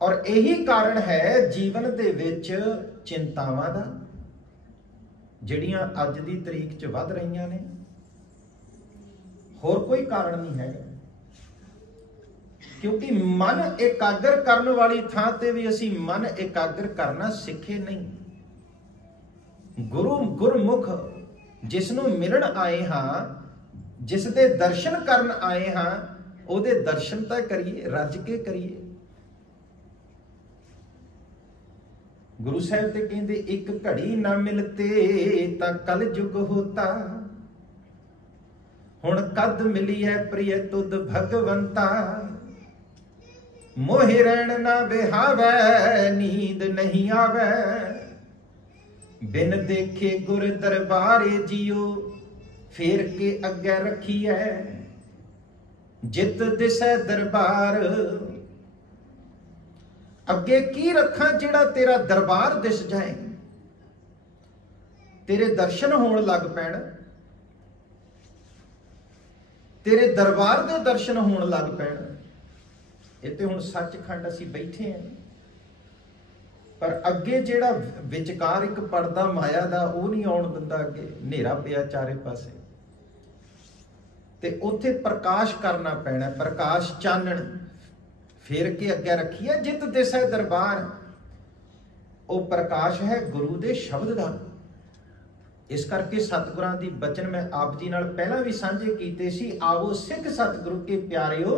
ਔਰ ਇਹੀ ਕਾਰਨ ਹੈ ਜੀਵਨ ਦੇ ਵਿੱਚ ਚਿੰਤਾਵਾਂ ਦਾ, ਜਿਹੜੀਆਂ ਅੱਜ ਦੀ ਤਰੀਕ 'ਚ ਵੱਧ ਰਹੀਆਂ ਨੇ। ਹੋਰ ਕੋਈ ਕਾਰਨ ਨਹੀਂ ਹੈਗਾ, ਕਿਉਂਕਿ ਮਨ ਇਕਾਗਰ ਕਰਨ ਵਾਲੀ ਥਾਂ ਤੇ ਵੀ ਅਸੀਂ ਮਨ ਇਕਾਗਰ ਕਰਨਾ ਸਿੱਖੇ ਨਹੀਂ। ਗੁਰਮੁਖ ਜਿਸ ਨੂੰ ਮਿਲਣ ਆਏ ਹਾਂ, ਜਿਸ ਦੇ ਦਰਸ਼ਨ ਕਰਨ ਆਏ ਹਾਂ, ਉਹਦੇ ਦਰਸ਼ਨ ਤਾਂ ਕਰੀਏ, ਰੱਜ ਕੇ ਕਰੀਏ। ਗੁਰੂ ਸਾਹਿਬ ਤੇ ਕਹਿੰਦੇ ਇੱਕ ਘੜੀ ਨਾ ਮਿਲਤੇ ਤਾਂ ਕਲ ਯੁਗ ਹੋਤਾ, ਹੁਣ ਕਦ ਮਿਲੀਐ ਪ੍ਰਿਯ ਤੁਧ ਭਗਵੰਤਾ, ਮੋਹਿ ਰਹਿਣ ਨਾ ਬਿਹਾਵੈ ਨੀਂਦ ਨਹੀਂ ਆਵੈ, ਬਿਨ ਦੇਖੇ ਗੁਰ ਦਰਬਾਰੇ ਜੀਓ, ਫੇਰ ਕੇ ਅੱਗੇ ਰੱਖੀਐ ਜਿਤ ਦਿਸੈ ਦਰਬਾਰ। ਅੱਗੇ ਕੀ ਰੱਖਾਂ ਜਿਹੜਾ ਤੇਰਾ ਦਰਬਾਰ ਦਿਸ ਜਾਏ, ਤੇਰੇ ਦਰਸ਼ਨ ਹੋਣ ਲੱਗ ਪੈਣ, ਤੇਰੇ ਦਰਬਾਰ ਦੇ ਦਰਸ਼ਨ ਹੋਣ ਲੱਗ ਪੈਣ। ਇਹ ਤੇ ਹੁਣ ਸੱਚਖੰਡ ਅਸੀਂ ਬੈਠੇ ਹਾਂ, ਪਰ ਅੱਗੇ ਜਿਹੜਾ ਵਿਚਕਾਰ ਇੱਕ ਪਰਦਾ ਮਾਇਆ ਦਾ, ਉਹ ਨਹੀਂ ਆਉਣ ਦਿੰਦਾ। ਅੱਗੇ ਹਨੇਰਾ ਪਿਆ ਚਾਰੇ ਪਾਸੇ, ਤੇ ਉੱਥੇ ਪ੍ਰਕਾਸ਼ ਕਰਨਾ ਪੈਣਾ, ਪ੍ਰਕਾਸ਼ ਚਾਨਣ ਫੇਰ ਕੇ ਅੱਗੇ ਰੱਖੀਏ ਜਿਤ ਦਿਸੈ ਦਰਬਾਰ। ਉਹ ਪ੍ਰਕਾਸ਼ ਹੈ ਗੁਰੂ ਦੇ ਸ਼ਬਦ ਦਾ। ਇਸ ਕਰਕੇ ਸਤਿਗੁਰਾਂ ਦੀ ਬਚਨ ਮੈਂ ਆਪ ਜੀ ਨਾਲ ਪਹਿਲਾਂ ਵੀ ਸਾਂਝੇ ਕੀਤੇ ਸੀ। ਆਵੋ ਸਿੱਖ ਸਤਿਗੁਰੂ ਕੇ ਪਿਆਰਿਓ,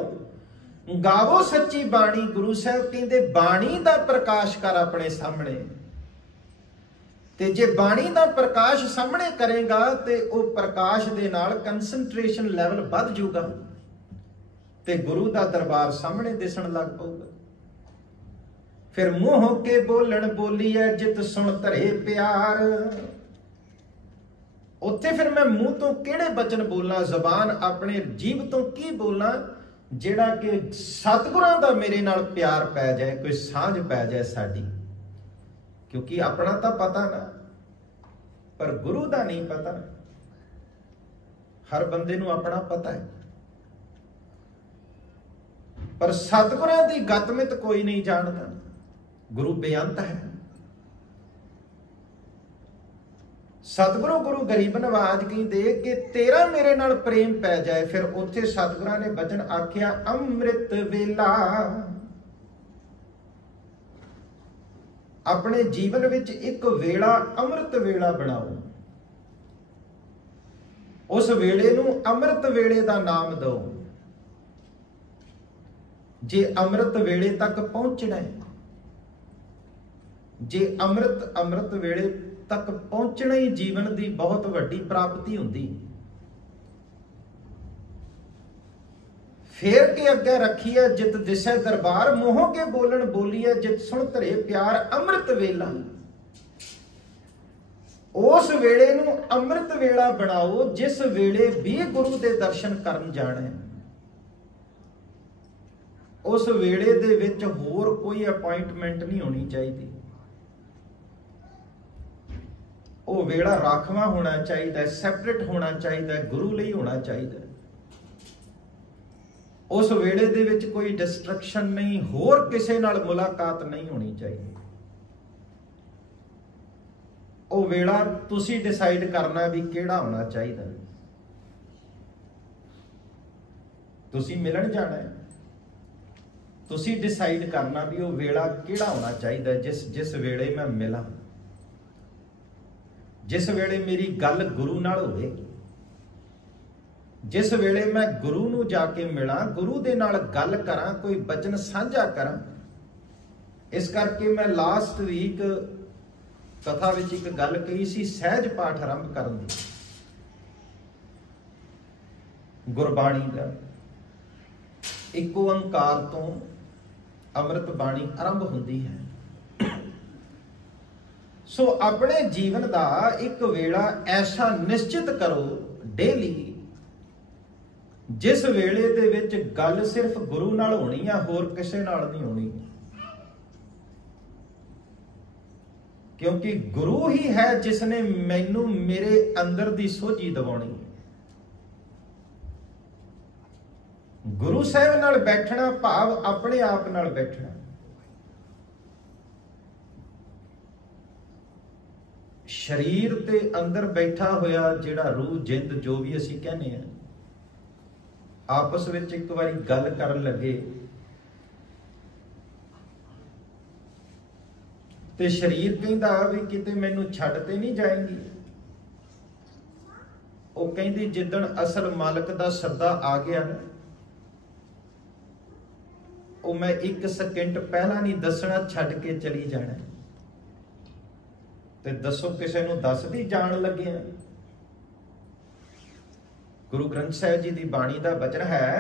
ਗਾਵੋ ਸੱਚੀ ਬਾਣੀ। ਗੁਰੂ ਸਾਹਿਬ ਕਹਿੰਦੇ ਬਾਣੀ ਦਾ ਪ੍ਰਕਾਸ਼ ਕਰ ਆਪਣੇ ਸਾਹਮਣੇ, ਤੇ ਜੇ ਬਾਣੀ ਦਾ ਪ੍ਰਕਾਸ਼ ਸਾਹਮਣੇ ਕਰੇਗਾ ਤੇ ਉਹ ਪ੍ਰਕਾਸ਼ ਦੇ ਨਾਲ ਕੰਸੈਂਟਰੇਸ਼ਨ ਲੈਵਲ ਵੱਧ ਜਾਊਗਾ, ਤੇ ਗੁਰੂ ਦਾ ਦਰਬਾਰ ਸਾਹਮਣੇ ਦਿਸਣ ਲੱਗ ਪਊਗਾ। ਫਿਰ ਮੂੰਹ ਕੇ ਬੋਲਣ ਬੋਲੀਐ ਜਿਤ ਸੁਣ ਧਰੇ ਪਿਆਰ। ਉੱਥੇ ਫਿਰ ਮੈਂ ਮੂੰਹ ਤੋਂ ਕਿਹੜੇ ਬਚਨ ਬੋਲਾਂ, ਜ਼ਬਾਨ ਆਪਣੇ ਜੀਭ ਤੋਂ ਕੀ ਬੋਲਾਂ, ਜਿਹੜਾ ਕਿ ਸਤਿਗੁਰਾਂ ਦਾ ਮੇਰੇ ਨਾਲ ਪਿਆਰ ਪੈ ਜਾਏ, ਕੋਈ ਸਾਂਝ ਪੈ ਜਾਏ ਸਾਡੀ। ਕਿਉਂਕਿ ਆਪਣਾ ਤਾਂ ਪਤਾ ਨਾ, ਪਰ ਗੁਰੂ ਦਾ ਨਹੀਂ ਪਤਾ। ਹਰ ਬੰਦੇ ਨੂੰ ਆਪਣਾ ਪਤਾ ਹੈ, ਪਰ ਸਤਿਗੁਰਾਂ ਦੀ ਗਤਮਿਤ ਕੋਈ ਨਹੀਂ ਜਾਣਦਾ। ਗੁਰੂ ਬੇਅੰਤ ਹੈ। ਸਤਿਗੁਰੂ ਗੁਰੂ ਗਰੀਬ ਨਵਾਜ ਕਹਿੰਦੇ ਕਿ ਤੇਰਾ ਮੇਰੇ ਨਾਲ ਪ੍ਰੇਮ ਪੈ ਜਾਏ। ਫਿਰ ਉੱਥੇ ਸਤਿਗੁਰਾਂ ਨੇ ਬਚਨ ਆਖਿਆ ਅੰਮ੍ਰਿਤ ਵੇਲਾ। ਆਪਣੇ ਜੀਵਨ ਵਿੱਚ ਇੱਕ ਵੇਲਾ ਅੰਮ੍ਰਿਤ ਵੇਲਾ ਬਣਾਓ। ਉਸ ਵੇਲੇ ਨੂੰ ਅੰਮ੍ਰਿਤ ਵੇਲੇ ਦਾ ਨਾਮ ਦਿਓ। ਜੇ ਅੰਮ੍ਰਿਤ ਵੇਲੇ ਤੱਕ ਪਹੁੰਚਣਾ ਹੈ, ਜੇ ਅੰਮ੍ਰਿਤ ਵੇਲੇ ਤੱਕ ਪਹੁੰਚਣਾ ਹੀ ਜੀਵਨ ਦੀ ਬਹੁਤ ਵੱਡੀ ਪ੍ਰਾਪਤੀ ਹੁੰਦੀ। ਫੇਰ ਕੇ ਅੱਗੇ ਰੱਖੀਏ ਜਿਤ ਦਿਸੈ ਦਰਬਾਰ। ਮੋਹ ਕੇ ਬੋਲਣ ਬੋਲੀਏ ਜਿਤ ਸੁਣ ਧਰੇ ਪਿਆਰ। ਅੰਮ੍ਰਿਤ ਵੇਲਾ उस वेले नूं अमृत वेला बनाओ जिस वेले भी गुरु दे दर्शन करन जाना है। उस वेले दे विच होर कोई अपॉइंटमेंट नहीं होनी चाहिए। वो वेला राखवा होना चाहिए, सैपरेट होना चाहिए, गुरु ਲਈ होना चाहिए। उस वेले दे विच कोई डिस्ट्रक्शन नहीं, होर किसे नाल मुलाकात नहीं होनी चाहिए। वो वेला तुसी डिसाइड करना भी केड़ा होना चाहिए। तुसी मिलन जाना है, तुसी डिसाइड करना भी वो वेला केड़ा होना चाहिए जिस वेले मैं मिला, जिस वेले मेरी गल गुरु नाल होवे, जिस वेले मैं गुरु नूं जाके मिला, गुरु दे नाल गल करा, कोई बचन साझा करा। इस करके मैं लास्ट वीक कथा विच एक गल कही सी, सहज पाठ आरंभ करन दी। गुरबाणी दा एक ओंकार तो अमृत बाणी आरंभ हुंदी है। सो अपने जीवन का एक वेला ऐसा निश्चित करो डेली, जिस वेले दे विच गल सिर्फ गुरु नाल होनी है, होर किसे नाल नहीं होनी। क्योंकि गुरु ही है जिसने मैनू मेरे अंदर दी सोझी दवानी। गुरु साहब नाल बैठना भाव अपने आप नाल बैठना। शरीर ते अंदर बैठा होया जिहड़ा रूह जिंद जो भी असीं कहने हैं, आपस विच एक बारी गल करन लगे ते शरीर कहंदा भी किते मैनू छड्ड ते नहीं जाएंगी। वो कहंदी जिद्दण असल मालक दा सद्दा आ गया ना, वो मैं एक सेकंड पहला नहीं दसना, छड्ड के चली जाना। ते दसो किसे नूं दसदी जान लगे हैं। गुरु ग्रंथ साहिब जी दी बाणी दा वचन है,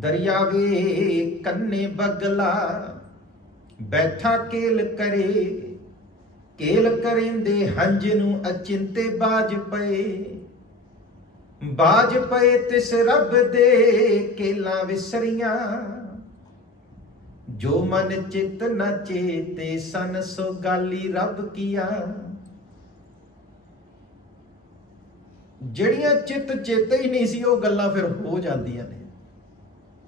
दरियावे कन्ने बगला बैठा केल करे, केल करेंदे हंज नूं अचिंते बाज पए तिस रब दे केलां विसरियां, जो मन चित न चेते सन सो गाली रब किया। ਜਿਹੜੀਆਂ चित चेते ही नहीं सी, वो गल्लां फिर हो जांदियां ने,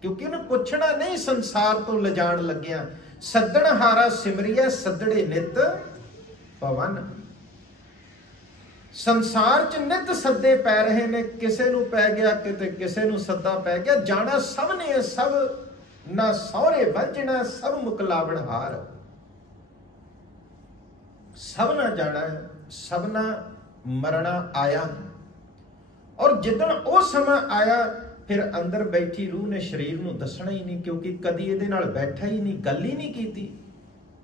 क्योंकि उन्हें पुछना नहीं संसार तो लिजाण लग्या। सद्दण हारा सिमरिया सद्दड़े नित पवन। संसार च नित सद्दे पै रहे ने, किसे नूं पै गया किते किसे नूं सद्दा पै गया। जाना सब ने, सब ना सौरे वंजना, सब मुकलावण हार। सब ना जाना, सब ना मरना आया। और जिदन वो समा आया, फिर अंदर बैठी रूह ने शरीर नूं दसना ही नहीं, क्योंकि कदी इहदे नाल बैठा ही नहीं, गल ही नहीं कीती,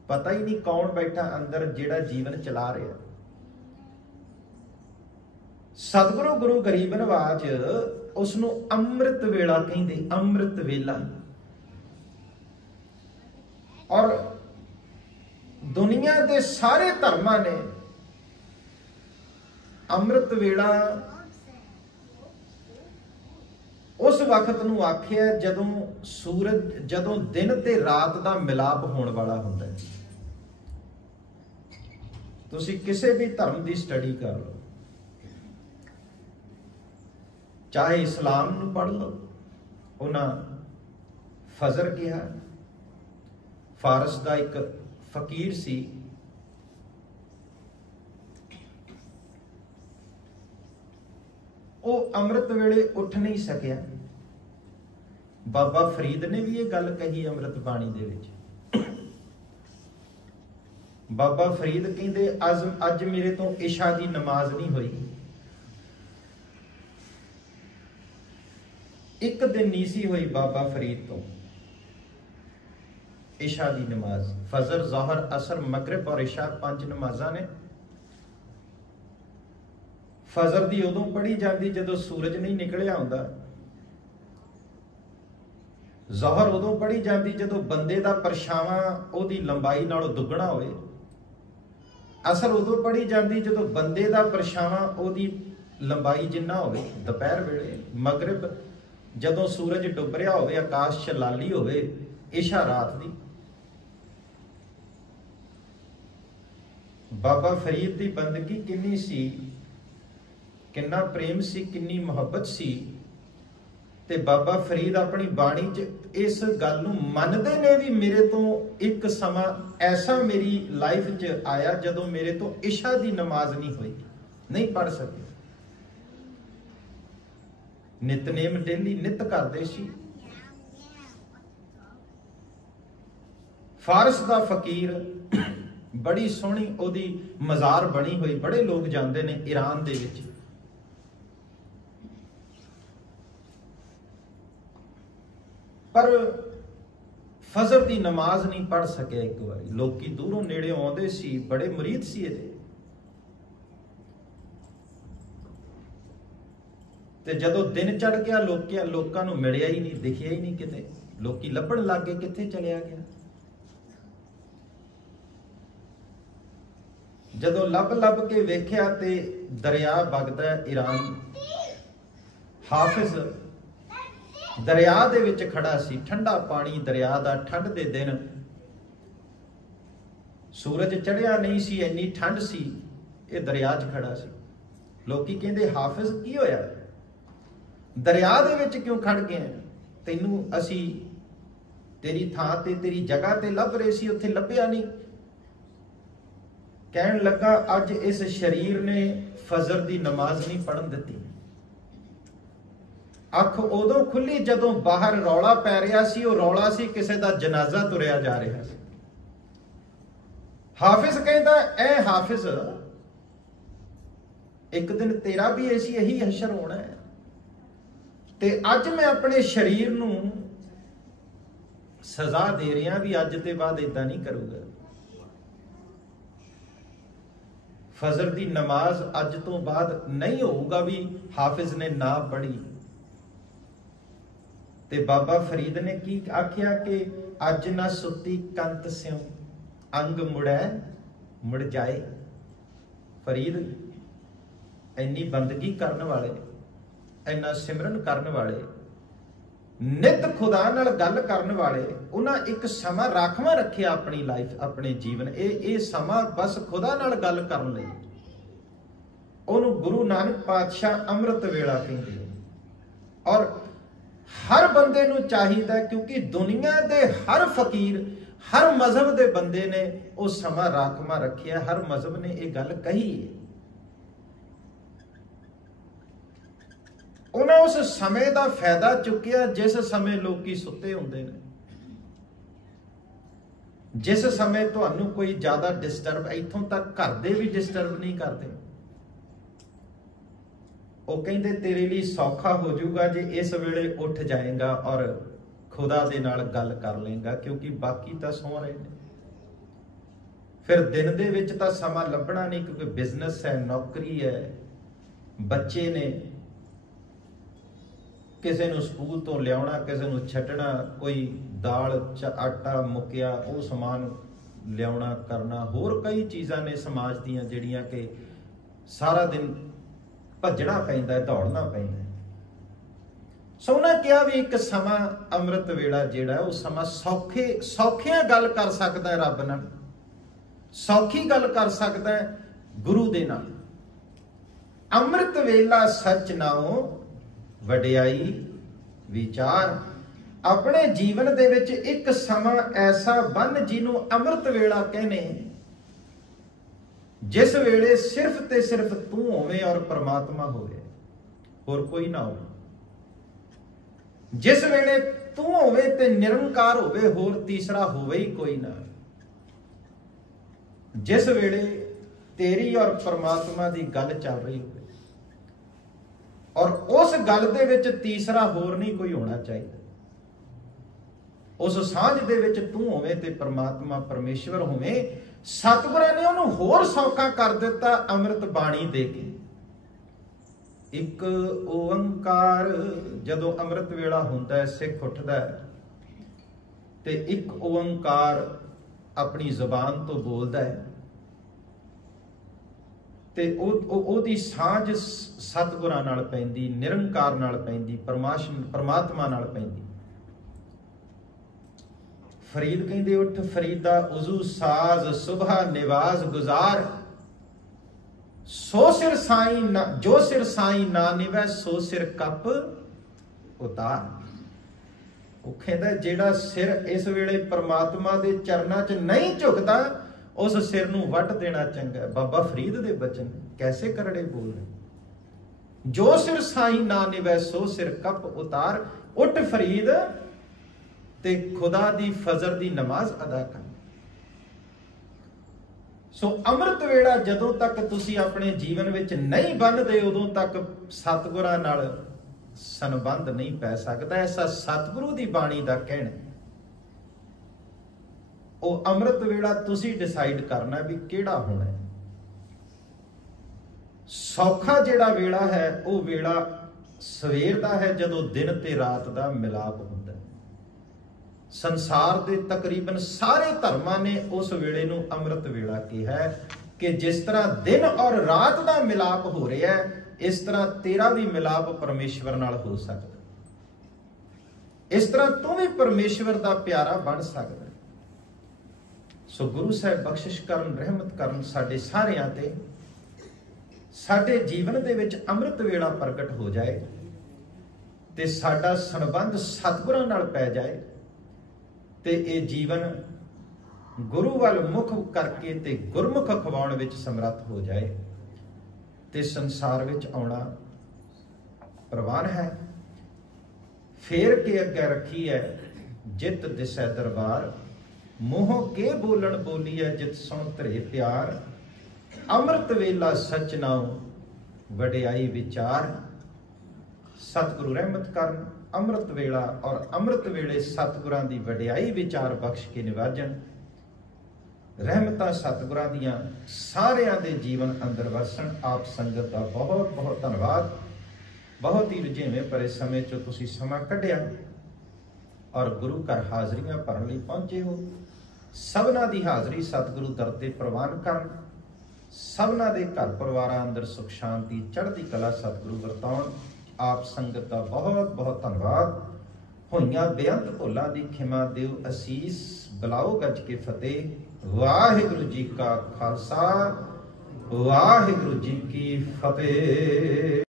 पता ही नहीं कौन बैठा अंदर जिहड़ा जीवन चला रहा। सतगुरु गुरु गरीब नवाज उसनूं अमृत वेला कहिंदे, अमृत वेला। और दुनिया के सारे धर्मां ने अमृत वेला उस वक्त नूं आखिया जदों सूरज, जदों दिन ते रात दा मिलाप होने वाला हुंदा है। तुसीं किसी भी धर्म की स्टडी कर लो, चाहे इस्लाम नूं पढ़ लो, उन्हां फजर कहा। फारस का एक फकीर सी, वो अमृत वेले उठ नहीं सकिया। बाबा फरीद ने भी ये गल कही अमृत बाणी दे विच। बाबा फरीद कहंदे अज मेरे तो इशा की नमाज नहीं हुई। एक दिन नहीं सी हुई बाबा फरीद तो इशा की नमाज। फजर, ज़ोहर, असर, मगरिब और इशा 5 नमाज़ां ने। फजर दी उदों पढ़ी जाती जदों सूरज नहीं निकलिया हुंदा। ज़ोहर उदों पढ़ी जाती जदों बंदे दा परछावां ओहदी लंबाई नालों दुगना होए। ਅਸਲ ਉਦੋਂ ਪੜ੍ਹੀ ਜਾਂਦੀ ਜਦੋਂ ਬੰਦੇ ਦਾ ਪਰਛਾਵਾਂ ਉਹਦੀ ਲੰਬਾਈ ਜਿੰਨਾ ਹੋਵੇ। ਦੁਪਹਿਰ ਵੇਲੇ, ਮਗਰਿਬ ਜਦੋਂ ਸੂਰਜ ਡੁੱਬ ਰਿਹਾ ਹੋਵੇ, ਆਕਾਸ਼ 'ਚ ਲਾਲੀ ਹੋਵੇ, ਇਸ਼ਾ ਰਾਤ ਦੀ। ਬਾਬਾ ਫਰੀਦ ਦੀ ਬੰਦਗੀ ਕਿੰਨੀ ਸੀ, ਕਿੰਨਾ ਪ੍ਰੇਮ ਸੀ, ਕਿੰਨੀ ਮੁਹੱਬਤ ਸੀ। ਤੇ ਬਾਬਾ ਫਰੀਦ ਆਪਣੀ ਬਾਣੀ 'ਚ ਇਸ ਗੱਲ ਨੂੰ ਮੰਨਦੇ ਨੇ ਵੀ ਮੇਰੇ ਤੋਂ ਇੱਕ ਸਮਾਂ ਐਸਾ ਮੇਰੀ ਲਾਈਫ 'ਚ ਆਇਆ ਜਦੋਂ ਮੇਰੇ ਤੋਂ ਇਸ਼ਾ ਦੀ ਨਮਾਜ਼ ਨਹੀਂ ਹੋਈ, ਨਹੀਂ ਪੜ੍ਹ ਸਕੇ। ਨਿਤਨੇਮ ਡੇਲੀ ਨਿਤ ਕਰਦੇ ਸੀ। ਫਾਰਸ ਦਾ ਫਕੀਰ, ਬੜੀ ਸੋਹਣੀ ਉਹਦੀ ਮਜ਼ਾਰ ਬਣੀ ਹੋਈ, ਬੜੇ ਲੋਕ ਜਾਂਦੇ ਨੇ ਈਰਾਨ ਦੇ ਵਿੱਚ। ਪਰ ਫਜਰ ਦੀ ਨਮਾਜ਼ ਨਹੀਂ ਪੜ੍ਹ ਸਕਿਆ ਇੱਕ ਵਾਰੀ। ਲੋਕੀ ਦੂਰੋਂ ਨੇੜੇ ਆਉਂਦੇ ਸੀ, ਬੜੇ ਮੁਰੀਦ ਸੀ ਇਹਦੇ। ਤੇ ਜਦੋਂ ਦਿਨ ਚੜ ਗਿਆ, ਲੋਕਾਂ ਨੂੰ ਮਿਲਿਆ ਹੀ ਨਹੀਂ, ਦਿਖਿਆ ਹੀ ਨਹੀਂ ਕਿਤੇ। ਲੋਕੀ ਲੱਭਣ ਲੱਗ ਗਏ ਕਿੱਥੇ ਚਲਿਆ ਗਿਆ। ਜਦੋਂ ਲੱਭ ਕੇ ਵੇਖਿਆ ਤੇ ਦਰਿਆ ਵਗਦਾ ਈਰਾਨ। ਹਾਫਿਜ਼ ਦਰਿਆ ਦੇ ਵਿੱਚ ਖੜਾ ਸੀ, ਠੰਡਾ ਪਾਣੀ ਦਰਿਆ ਦਾ, ਠੰਡ ਦੇ ਦਿਨ, ਸੂਰਜ ਚੜਿਆ ਨਹੀਂ ਸੀ, ਇੰਨੀ ਠੰਡ ਸੀ, ਇਹ ਦਰਿਆ 'ਚ ਖੜਾ ਸੀ। ਲੋਕੀ ਕਹਿੰਦੇ ਹਾਫਿਜ਼ ਕੀ ਹੋਇਆ, ਦਰਿਆ ਦੇ ਵਿੱਚ ਕਿਉਂ ਖੜ ਗਿਆ? ਤੈਨੂੰ ਅਸੀਂ ਤੇਰੀ ਥਾਂ ਤੇ, ਤੇਰੀ ਜਗ੍ਹਾ ਤੇ ਲੱਭ ਰਹੇ ਸੀ, ਉੱਥੇ ਲੱਭਿਆ ਨਹੀਂ। ਕਹਿਣ ਲੱਗਾ ਅੱਜ ਇਸ ਸਰੀਰ ਨੇ ਫਜਰ ਦੀ ਨਮਾਜ਼ ਨਹੀਂ ਪੜ੍ਹਨ ਦਿੱਤੀ। ਅੱਖ ਉਦੋਂ ਖੁੱਲੀ ਜਦੋਂ ਬਾਹਰ ਰੌਲਾ ਪੈ ਰਿਹਾ ਸੀ। ਉਹ ਰੌਲਾ ਸੀ ਕਿਸੇ ਦਾ ਜਨਾਜ਼ਾ ਤੁਰਿਆ ਜਾ ਰਿਹਾ ਸੀ। ਹਾਫਿਜ਼ ਕਹਿੰਦਾ ਐ ਹਾਫਿਜ਼, ਇੱਕ ਦਿਨ ਤੇਰਾ ਵੀ ਇਹੀ ਹਸ਼ਰ ਹੋਣਾ ਹੈ, ਤੇ ਅੱਜ ਮੈਂ ਆਪਣੇ ਸਰੀਰ ਨੂੰ ਸਜ਼ਾ ਦੇ ਰਿਹਾ ਵੀ ਅੱਜ ਤੇ ਬਾਅਦ ਏਦਾਂ ਨਹੀਂ ਕਰੂਗਾ। ਫਜਰ ਦੀ ਨਮਾਜ਼ ਅੱਜ ਤੋਂ ਬਾਅਦ ਨਹੀਂ ਹੋਊਗਾ ਵੀ ਹਾਫਿਜ਼ ਨੇ ਨਾ ਪੜ੍ਹੀ। ਤੇ ਬਾਬਾ ਫਰੀਦ ਨੇ ਕੀ ਆਖਿਆ ਕਿ ਅੱਜ ਨਾ ਸੁੱਤੀ ਕੰਤ ਸਿਉ ਅੰਗ ਮੁੜ ਜਾਏ। ਫਰੀਦ ਇੰਨੀ ਬੰਦਗੀ ਕਰਨ ਵਾਲੇ, ਇੰਨਾ ਸਿਮਰਨ ਕਰਨ ਵਾਲੇ, ਨਿਤ ਖੁਦਾ ਨਾਲ ਗੱਲ ਕਰਨ ਵਾਲੇ, ਉਹਨਾਂ ਇੱਕ ਸਮਾਂ ਰਾਖਵਾਂ ਰੱਖਿਆ ਆਪਣੀ ਲਾਈਫ, ਆਪਣੇ ਜੀਵਨ। ਇਹ ਸਮਾਂ ਬਸ ਖੁਦਾ ਨਾਲ ਗੱਲ ਕਰਨ ਲਈ। ਉਹਨੂੰ ਗੁਰੂ ਨਾਨਕ ਪਾਤਸ਼ਾਹ ਅੰਮ੍ਰਿਤ ਵੇਲਾ ਕਹਿੰਦੇ। ਔਰ ਹਰ ਬੰਦੇ ਨੂੰ ਚਾਹੀਦਾ, ਕਿਉਂਕਿ ਦੁਨੀਆ ਦੇ ਹਰ ਫਕੀਰ, ਹਰ ਮਜ਼ਹਬ ਦੇ ਬੰਦੇ ਨੇ ਉਹ ਸਮਾਂ ਰਾਖਵਾਂ ਰੱਖਿਆ। ਹਰ ਮਜ਼ਹਬ ਨੇ ਇਹ ਗੱਲ ਕਹੀ ਹੈ। ਉਹਨਾਂ ਉਸ ਸਮੇਂ ਦਾ ਫਾਇਦਾ ਚੁੱਕਿਆ ਜਿਸ ਸਮੇਂ ਲੋਕੀ ਸੁੱਤੇ ਹੁੰਦੇ ਨੇ, ਜਿਸ ਸਮੇਂ ਤੁਹਾਨੂੰ ਕੋਈ ਜ਼ਿਆਦਾ ਡਿਸਟਰਬ, ਇੱਥੋਂ ਤੱਕ ਘਰ ਦੇ ਵੀ ਡਿਸਟਰਬ ਨਹੀਂ ਕਰਦੇ। ਉਹ ਕਹਿੰਦੇ ਤੇਰੇ ਲਈ ਸੌਖਾ ਹੋ ਜਾਊਗਾ ਜੇ ਇਸ ਵੇਲੇ ਉੱਠ ਜਾਏਗਾ ਔਰ ਖੁਦਾ ਦੇ ਨਾਲ ਗੱਲ ਕਰ ਲੇਗਾ, ਕਿਉਂਕਿ ਬਾਕੀ ਤਾਂ ਸੌਂ ਰਹੇ ਨੇ। ਫਿਰ ਦਿਨ ਦੇ ਵਿੱਚ ਤਾਂ ਸਮਾਂ ਲੱਭਣਾ ਨਹੀਂ, ਕਿਉਂਕਿ ਬਿਜ਼ਨਸ ਹੈ, ਨੌਕਰੀ ਹੈ, ਬੱਚੇ ਨੇ, ਕਿਸੇ ਨੂੰ ਸਕੂਲ ਤੋਂ ਲਿਆਉਣਾ, ਕਿਸੇ ਨੂੰ ਛੱਡਣਾ, ਕੋਈ ਦਾਲ ਆਟਾ ਮੁੱਕਿਆ ਉਹ ਸਮਾਨ ਲਿਆਉਣਾ ਕਰਨਾ, ਹੋਰ ਕਈ ਚੀਜ਼ਾਂ ਨੇ ਸਮਾਜ ਦੀਆਂ ਜਿਹੜੀਆਂ ਕਿ ਸਾਰਾ ਦਿਨ ਭੱਜਣਾ ਪੈਂਦਾ, ਦੌੜਨਾ ਪੈਂਦਾ। ਸੋ ਉਹਨਾਂ ਕਿਹਾ ਵੀ ਇੱਕ ਸਮਾਂ ਅੰਮ੍ਰਿਤ ਵੇਲਾ ਜਿਹੜਾ ਉਹ ਸਮਾਂ ਸੌਖਿਆਂ ਗੱਲ ਕਰ ਸਕਦਾ ਹੈ ਰੱਬ ਨਾਲ, ਸੌਖੀ ਗੱਲ ਕਰ ਸਕਦਾ ਹੈ ਗੁਰੂ ਦੇ ਨਾਲ। ਅੰਮ੍ਰਿਤ ਵੇਲਾ ਸੱਚ ਨਾਉ ਵਡਿਆਈ ਵਿਚਾਰ। ਆਪਣੇ ਜੀਵਨ ਦੇ ਵਿੱਚ ਇੱਕ ਸਮਾਂ ਐਸਾ ਬਣ ਜਿਹਨੂੰ ਅੰਮ੍ਰਿਤ ਵੇਲਾ ਕਹਿੰਦੇ, ਜਿਸ ਵੇਲੇ ਸਿਰਫ ਤੇ ਸਿਰਫ ਤੂੰ ਹੋਵੇਂ ਔਰ ਪਰਮਾਤਮਾ ਹੋਵੇ, ਹੋਰ ਕੋਈ ਨਾ ਹੋਵੇ। ਜਿਸ ਵੇਲੇ ਤੂੰ ਹੋਵੇ ਤੇ ਨਿਰੰਕਾਰ ਹੋਵੇ, ਹੋਰ ਤੀਸਰਾ ਹੋਵੇ ਹੀ ਕੋਈ ਨਾ। ਜਿਸ ਵੇਲੇ ਤੇਰੀ ਔਰ ਪਰਮਾਤਮਾ ਦੀ ਗੱਲ ਚੱਲ ਰਹੀ ਹੋਵੇ, ਔਰ ਉਸ ਗੱਲ ਦੇ ਵਿੱਚ ਤੀਸਰਾ ਹੋਰ ਨਹੀਂ ਕੋਈ ਹੋਣਾ ਚਾਹੀਦਾ। ਉਸ ਸਾਂਝ ਦੇ ਵਿੱਚ ਤੂੰ ਹੋਵੇ ਤੇ ਪਰਮਾਤਮਾ ਪਰਮੇਸ਼ਵਰ ਹੋਵੇ। ਸਤਿਗੁਰਾਂ ਨੇ ਉਹਨੂੰ ਹੋਰ ਸੌਖਾ ਕਰ ਦਿੱਤਾ ਅੰਮ੍ਰਿਤ ਬਾਣੀ ਦੇ ਕੇ। ਇੱਕ ਓੰਕਾਰ, ਜਦੋਂ ਅੰਮ੍ਰਿਤ ਵੇਲਾ ਹੁੰਦਾ ਹੈ, ਸਿੱਖ ਉੱਠਦਾ ਹੈ ਤੇ ਇੱਕ ਓੰਕਾਰ ਆਪਣੀ ਜ਼ੁਬਾਨ ਤੋਂ ਬੋਲਦਾ ਹੈ ਤੇ ਉਹਦੀ ਸਾਂਝ ਸਤਿਗੁਰਾਂ ਨਾਲ ਪੈਂਦੀ, ਨਿਰੰਕਾਰ ਨਾਲ ਪੈਂਦੀ, ਪਰਮਾਤਮਾ ਨਾਲ ਪੈਂਦੀ। ਫਰੀਦ ਕਹਿੰਦੇ ਉੱਠ ਫਰੀਦਾ ਉਜ਼ੂ ਸਾਜ਼ ਸੁਬਹਾ ਨਿਵਾਜ਼ ਗੁਜ਼ਾਰ, ਸੋ ਸਿਰ ਸਾਈ ਨਾ ਜੋ ਸਿਰ ਸਾਈ ਨਾ ਨਿਵੈ ਸੋ ਸਿਰ ਕੱਪ ਉਤਾਰ। ਉਹ ਕਹਿੰਦਾ ਜਿਹੜਾ ਸਿਰ ਇਸ ਵੇਲੇ ਪਰਮਾਤਮਾ ਦੇ ਚਰਨਾਂ 'ਚ ਨਹੀਂ ਝੁਕਦਾ ਉਸ ਸਿਰ ਨੂੰ ਵੱਢ ਦੇਣਾ ਚੰਗਾ। ਬਾਬਾ ਫਰੀਦ ਦੇ ਬਚਨ ਕੈਸੇ ਕਰੜੇ ਬੋਲ ਰਹੇ। ਜੋ ਸਿਰ ਸਾਈ ਨਾ ਨਿਵੈ ਸੋ ਸਿਰ ਕੱਪ ਉਤਾਰ। ਉੱਠ ਫਰੀਦ ਤੇ ਖੁਦਾ ਦੀ ਫਜਰ ਦੀ ਨਮਾਜ਼ ਅਦਾ ਕਰ। ਸੋ ਅੰਮ੍ਰਿਤ ਵੇਲਾ ਜਦੋਂ ਤੱਕ ਤੁਸੀਂ ਆਪਣੇ ਜੀਵਨ ਵਿੱਚ ਨਹੀਂ ਬੰਨ੍ਹਦੇ ਉਦੋਂ ਤੱਕ ਸਤਿਗੁਰਾਂ ਨਾਲ ਸੰਬੰਧ ਨਹੀਂ ਪੈ ਸਕਦਾ। ਐਸਾ ਸਤਿਗੁਰੂ ਦੀ ਬਾਣੀ ਦਾ ਕਹਿਣਾ। ਉਹ ਅੰਮ੍ਰਿਤ ਵੇਲਾ ਤੁਸੀਂ ਡਿਸਾਈਡ ਕਰਨਾ ਵੀ ਕਿਹੜਾ ਹੋਣਾ ਹੈ। ਸੌਖਾ ਜਿਹੜਾ ਵੇਲਾ ਹੈ ਉਹ ਵੇਲਾ ਸਵੇਰ ਦਾ ਹੈ ਜਦੋਂ ਦਿਨ ਤੇ ਰਾਤ ਦਾ ਮਿਲਾਪ ਹੁੰਦਾ। ਸੰਸਾਰ ਦੇ ਤਕਰੀਬਨ ਸਾਰੇ ਧਰਮਾਂ ਨੇ ਉਸ ਵੇਲੇ ਨੂੰ ਅੰਮ੍ਰਿਤ ਵੇਲਾ ਕਿਹਾ ਹੈ ਕਿ ਜਿਸ ਤਰ੍ਹਾਂ ਦਿਨ ਔਰ ਰਾਤ ਦਾ ਮਿਲਾਪ ਹੋ ਰਿਹਾ ਹੈ ਇਸ ਤਰ੍ਹਾਂ ਤੇਰਾ ਵੀ ਮਿਲਾਪ ਪਰਮੇਸ਼ਵਰ ਨਾਲ ਹੋ ਸਕਦਾ। ਇਸ ਤਰ੍ਹਾਂ ਤੂੰ ਵੀ ਪਰਮੇਸ਼ਵਰ ਦਾ ਪਿਆਰਾ ਬਣ ਸਕਦਾ। ਸੋ ਗੁਰੂ ਸਾਹਿਬ ਬਖਸ਼ਿਸ਼ ਕਰਨ, ਰਹਿਮਤ ਕਰਨ ਸਾਡੇ ਸਾਰਿਆਂ ਤੇ। ਸਾਡੇ ਜੀਵਨ ਦੇ ਵਿੱਚ ਅੰਮ੍ਰਿਤ ਵੇਲਾ ਪ੍ਰਗਟ ਹੋ ਜਾਏ ਤੇ ਸਾਡਾ ਸੰਬੰਧ ਸਤਿਗੁਰਾਂ ਨਾਲ ਪੈ ਜਾਏ ਤੇ ਇਹ ਜੀਵਨ ਗੁਰੂ ਵੱਲ ਮੁਖ ਕਰਕੇ ਤੇ ਗੁਰਮੁਖ ਖਵਾਉਣ ਵਿੱਚ ਸਮਰੱਥ ਹੋ ਜਾਏ ਤੇ ਸੰਸਾਰ ਵਿੱਚ ਆਉਣਾ ਪ੍ਰਵਾਨ ਹੈ। ਫੇਰ ਕੇ ਅੱਗੇ ਰੱਖੀ ਹੈ ਜਿਤ ਦਿਸੈ ਦਰਬਾਰ, ਮੂੰਹੋਂ ਕੇ ਬੋਲਣ ਬੋਲੀਐ ਜਿਤ ਸੁਣ ਧਰੇ ਪਿਆਰ। ਅੰਮ੍ਰਿਤ ਵੇਲਾ ਸਚ ਨਾਉ ਵਡਿਆਈ ਵਿਚਾਰ। ਸਤਿਗੁਰੂ ਰਹਿਮਤ ਕਰਨ ਅੰਮ੍ਰਿਤ ਵੇਲਾ ਔਰ ਅੰਮ੍ਰਿਤ ਵੇਲੇ ਸਤਿਗੁਰਾਂ ਦੀ ਵਡਿਆਈ ਵਿਚਾਰ ਬਖਸ਼ ਕੇ ਨਿਵਾਜਣ। ਰਹਿਮਤਾਂ ਸਤਿਗੁਰਾਂ ਦੀਆਂ ਸਾਰਿਆਂ ਦੇ ਜੀਵਨ ਅੰਦਰ ਵਰਸਣ। ਆਪ ਸੰਗਤ ਦਾ ਬਹੁਤ ਬਹੁਤ ਧੰਨਵਾਦ। ਬਹੁਤ ਹੀ ਰੁਝੇਵੇਂ ਭਰੇ ਸਮੇਂ 'ਚੋਂ ਤੁਸੀਂ ਸਮਾਂ ਕੱਢਿਆ ਔਰ ਗੁਰੂ ਘਰ ਹਾਜ਼ਰੀਆਂ ਭਰਨ ਲਈ ਪਹੁੰਚੇ ਹੋ। ਸਭਨਾਂ ਦੀ ਹਾਜ਼ਰੀ ਸਤਿਗੁਰੂ ਦਰ ਤੇ ਪ੍ਰਵਾਨ ਕਰਨ। ਸਭਨਾਂ ਦੇ ਘਰ ਪਰਿਵਾਰਾਂ ਅੰਦਰ ਸੁਖ ਸ਼ਾਂਤੀ ਚੜ੍ਹਦੀ ਕਲਾ ਸਤਿਗੁਰੂ ਵਰਤਾਉਣ। ਆਪ ਸੰਗਤ ਦਾ ਬਹੁਤ ਬਹੁਤ ਧੰਨਵਾਦ। ਹੋਈਆਂ ਬੇਅੰਤ ਭੁੱਲਾਂ ਦੀ ਖਿਮਾ ਦਿਓ ਅਸੀਸ। ਬੁਲਾਓ ਗੱਜ ਕੇ ਫਤਿਹ। ਵਾਹਿਗੁਰੂ ਜੀ ਕਾ ਖਾਲਸਾ, ਵਾਹਿਗੁਰੂ ਜੀ ਕੀ ਫਤਿਹ।